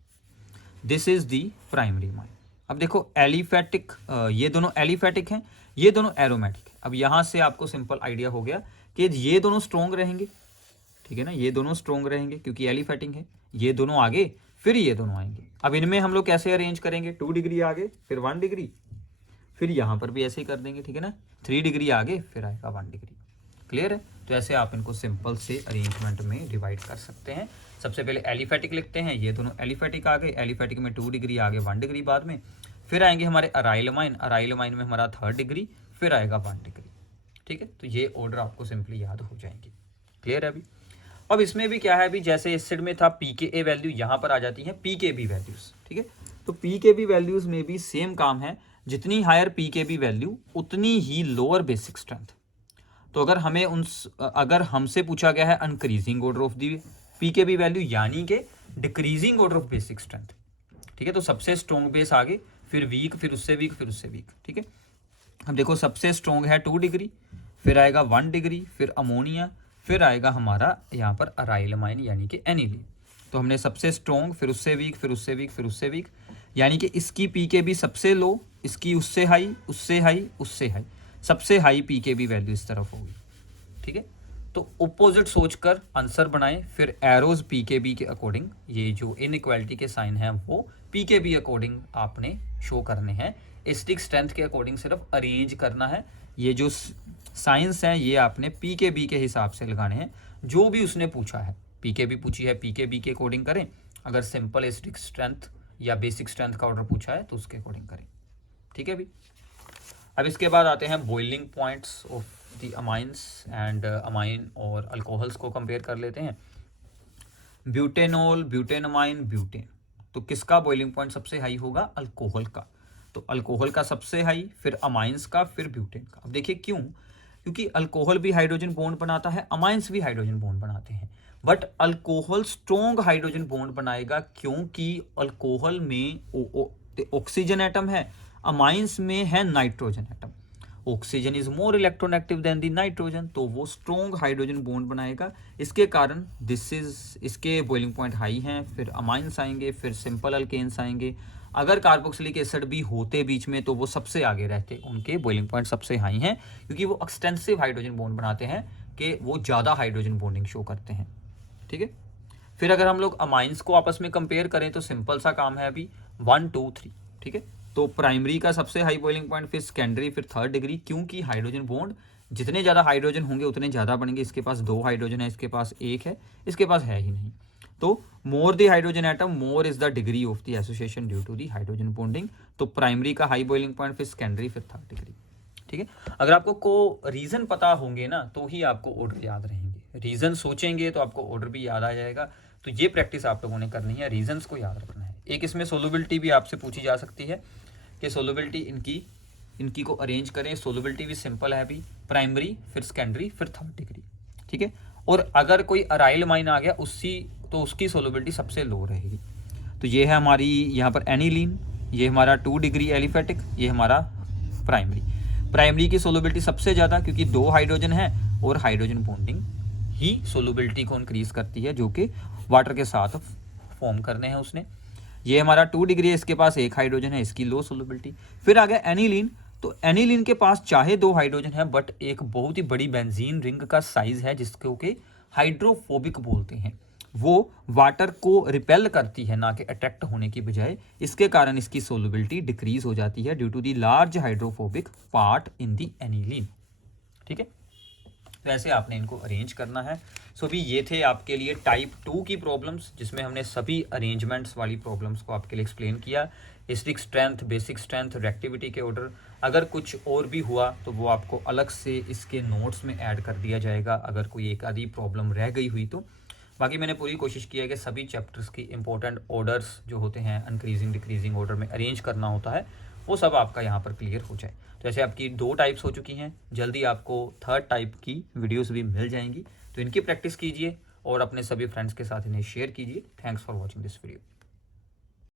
This is the primary mine. अब देखो एलिफेटिक, ये दोनों एलिफेटिक हैं, ये दोनों एरोमेटिक है। अब यहाँ से आपको सिंपल आइडिया हो गया कि ये दोनों स्ट्रॉन्ग रहेंगे, ठीक है ना, ये दोनों स्ट्रॉन्ग रहेंगे क्योंकि एलिफेटिक है। ये दोनों आगे, फिर ये दोनों आएंगे। अब इनमें हम लोग कैसे अरेंज करेंगे? 2 डिग्री आगे, फिर 1 डिग्री, फिर यहाँ पर भी ऐसे ही कर देंगे, ठीक है ना, 3 डिग्री आगे, फिर आएगा 1 डिग्री। क्लियर है? तो ऐसे आप इनको सिंपल से अरेंजमेंट में डिवाइड कर सकते हैं। सबसे पहले एलिफेटिक लिखते हैं, ये दोनों एलिफेटिक आ गए, एलिफेटिक में 2 डिग्री आगे, 1 डिग्री बाद में। फिर आएंगे हमारे अराइलमाइन, अराइलमाइन में हमारा 3rd डिग्री, फिर आएगा 1 डिग्री, ठीक है। तो ये ऑर्डर आपको सिंपली याद हो जाएंगे। क्लियर है अभी? अब इसमें भी क्या है अभी, जैसे एसिड में था pKa वैल्यू, यहाँ पर आ जाती है pKb वैल्यूज, ठीक है। तो pKb वैल्यूज में भी सेम काम है, जितनी हायर pKb वैल्यू उतनी ही लोअर बेसिक स्ट्रेंथ। तो अगर हमसे पूछा गया है increasing order of the pKb value, यानी कि decreasing order of basic strength, ठीक है। तो सबसे स्ट्रॉन्ग बेस आगे, फिर वीक, फिर उससे वीक, फिर उससे वीक, ठीक है। अब देखो सबसे स्ट्रॉन्ग है 2 डिग्री, फिर आएगा 1 डिग्री, फिर अमोनिया, फिर आएगा हमारा यहाँ पर अराइलमाइन यानी कि एनिलीन। तो हमने सबसे स्ट्रॉन्ग, फिर उससे वीक, फिर उससे वीक, फिर उससे वीक, यानी कि इसकी pKb सबसे लो, इसकी उससे हाई, उससे हाई, उससे हाई, सबसे हाई pKb वैल्यू इस तरफ होगी, ठीक है। तो ऑपोजिट सोचकर आंसर बनाएं, फिर एरोज pKb के अकॉर्डिंग, ये जो इनइक्वालिटी के साइन हैं वो pKb अकॉर्डिंग आपने शो करने हैं। एसिडिक स्ट्रेंथ के अकॉर्डिंग सिर्फ अरेंज करना है। ये जो साइंस हैं ये आपने pKb के हिसाब से लगाने हैं। जो भी उसने पूछा है, pKb पूछी है, pKb के अकॉर्डिंग करें। अगर सिंपल एसिडिक स्ट्रेंथ या बेसिक स्ट्रेंथ का ऑर्डर पूछा है तो उसके अकॉर्डिंग करें, ठीक है। अब इसके बाद आते हैं boiling points of the amines and amine और अल्कोहल्स को कंपेयर कर लेते हैं। ब्यूटेनॉल, ब्यूटेनमाइन, ब्यूटेन, तो किसका बॉइलिंग पॉइंट सबसे हाई होगा? अल्कोहल का। तो अल्कोहल का सबसे हाई, फिर अमाइंस का, फिर ब्यूटेन का। अब देखिए क्यों? क्योंकि अल्कोहल भी हाइड्रोजन बॉन्ड बनाता है, अमाइंस भी हाइड्रोजन बॉन्ड बनाते हैं, but alcohol strong hydrogen bond बनाएगा क्योंकि अल्कोहल में ऑक्सीजन एटम है, अमाइंस में है nitrogen atom. Oxygen is more electronegative than the nitrogen, तो वो स्ट्रॉन्ग हाइड्रोजन बॉन्ड बनाएगा। इसके कारण इसके बॉइलिंग पॉइंट हाई हैं, फिर अमाइंस आएंगे, फिर सिंपल अल्केन्स आएंगे। अगर कार्बोक्सिलिक एसिड भी होते बीच में तो वो सबसे आगे रहते, उनके बॉइलिंग पॉइंट सबसे हाई हैं, क्योंकि वो एक्सटेंसिव हाइड्रोजन बॉन्ड बनाते हैं, कि वो ज़्यादा हाइड्रोजन बॉन्डिंग शो करते हैं। ठीक है, फिर अगर हम लोग अमाइंस को आपस में कंपेयर करें तो सिंपल सा काम है अभी 1 2 3। ठीक है, तो प्राइमरी का सबसे हाई बॉइलिंग पॉइंट, फिर सेकेंडरी, फिर थर्ड डिग्री, क्योंकि हाइड्रोजन बॉन्ड जितने ज़्यादा हाइड्रोजन होंगे उतने ज़्यादा बनेंगे। इसके पास 2 हाइड्रोजन है, इसके पास 1 है, इसके पास है ही नहीं। तो more the hydrogen atom more is the degree of the association due to the hydrogen bonding. तो प्राइमरी का हाई बॉइलिंग पॉइंट, फिर सेकेंडरी, फिर थर्ड डिग्री। ठीक है, अगर आपको को रीजन पता होंगे ना तो ही आपको ऑर्डर याद रहेंगे। रीजन सोचेंगे तो आपको ऑर्डर भी याद आ जाएगा। तो ये प्रैक्टिस आप लोगों ने करनी है, रीजंस को याद रखना है। एक इसमें सोलबिलिटी भी आपसे पूछी जा सकती है कि सोलबिलिटी इनकी को अरेंज करें। सोलबिलिटी भी सिंपल है अभी, प्राइमरी, फिर सेकेंडरी, फिर थर्ड डिग्री। ठीक है, और अगर कोई अराइल माइन आ गया तो उसकी सोलबिलिटी सबसे लो रहेगी। तो ये है हमारी यहाँ पर एनिलीन, ये हमारा 2 डिग्री एलिफेटिक, ये हमारा प्राइमरी की सोलबिलिटी सबसे ज़्यादा, क्योंकि 2 हाइड्रोजन है और हाइड्रोजन बॉन्डिंग ही सोलबिलिटी को इंक्रीज करती है, जो कि वाटर के साथ फॉर्म करने हैं उसने। ये हमारा 2 डिग्री है, इसके पास 1 हाइड्रोजन है, इसकी लो सोलबिलिटी। फिर आ गया एनिलीन, तो एनिलीन के पास चाहे 2 हाइड्रोजन है, बट एक बहुत ही बड़ी बेंजीन रिंग का साइज है, जिसको कि हाइड्रोफोबिक बोलते हैं। वो वाटर को रिपेल करती है, ना कि अट्रैक्ट होने की बजाय। इसके कारण इसकी सोलबिलिटी डिक्रीज हो जाती है due to the large hydrophobic part in the aniline. ठीक है, तो ऐसे आपने इनको अरेंज करना है। सो भी ये थे आपके लिए टाइप 2 की प्रॉब्लम्स, जिसमें हमने सभी अरेंजमेंट्स वाली प्रॉब्लम्स को आपके लिए एक्सप्लेन किया। Acidic strength, basic strength, reactivity के ऑर्डर। अगर कुछ और भी हुआ तो वो आपको अलग से इसके नोट्स में ऐड कर दिया जाएगा, अगर कोई एक आधी प्रॉब्लम रह गई हुई तो। बाकी मैंने पूरी कोशिश की है कि सभी चैप्टर्स की इंपॉर्टेंट ऑर्डर्स जो होते हैं, इंक्रीजिंग डिक्रीजिंग ऑर्डर में अरेंज करना होता है, वो सब आपका यहाँ पर क्लियर हो जाए। तो ऐसे आपकी 2 टाइप्स हो चुकी हैं, जल्दी आपको थर्ड टाइप की वीडियोस भी मिल जाएंगी। तो इनकी प्रैक्टिस कीजिए और अपने सभी फ्रेंड्स के साथ इन्हें शेयर कीजिए। Thanks for watching this video.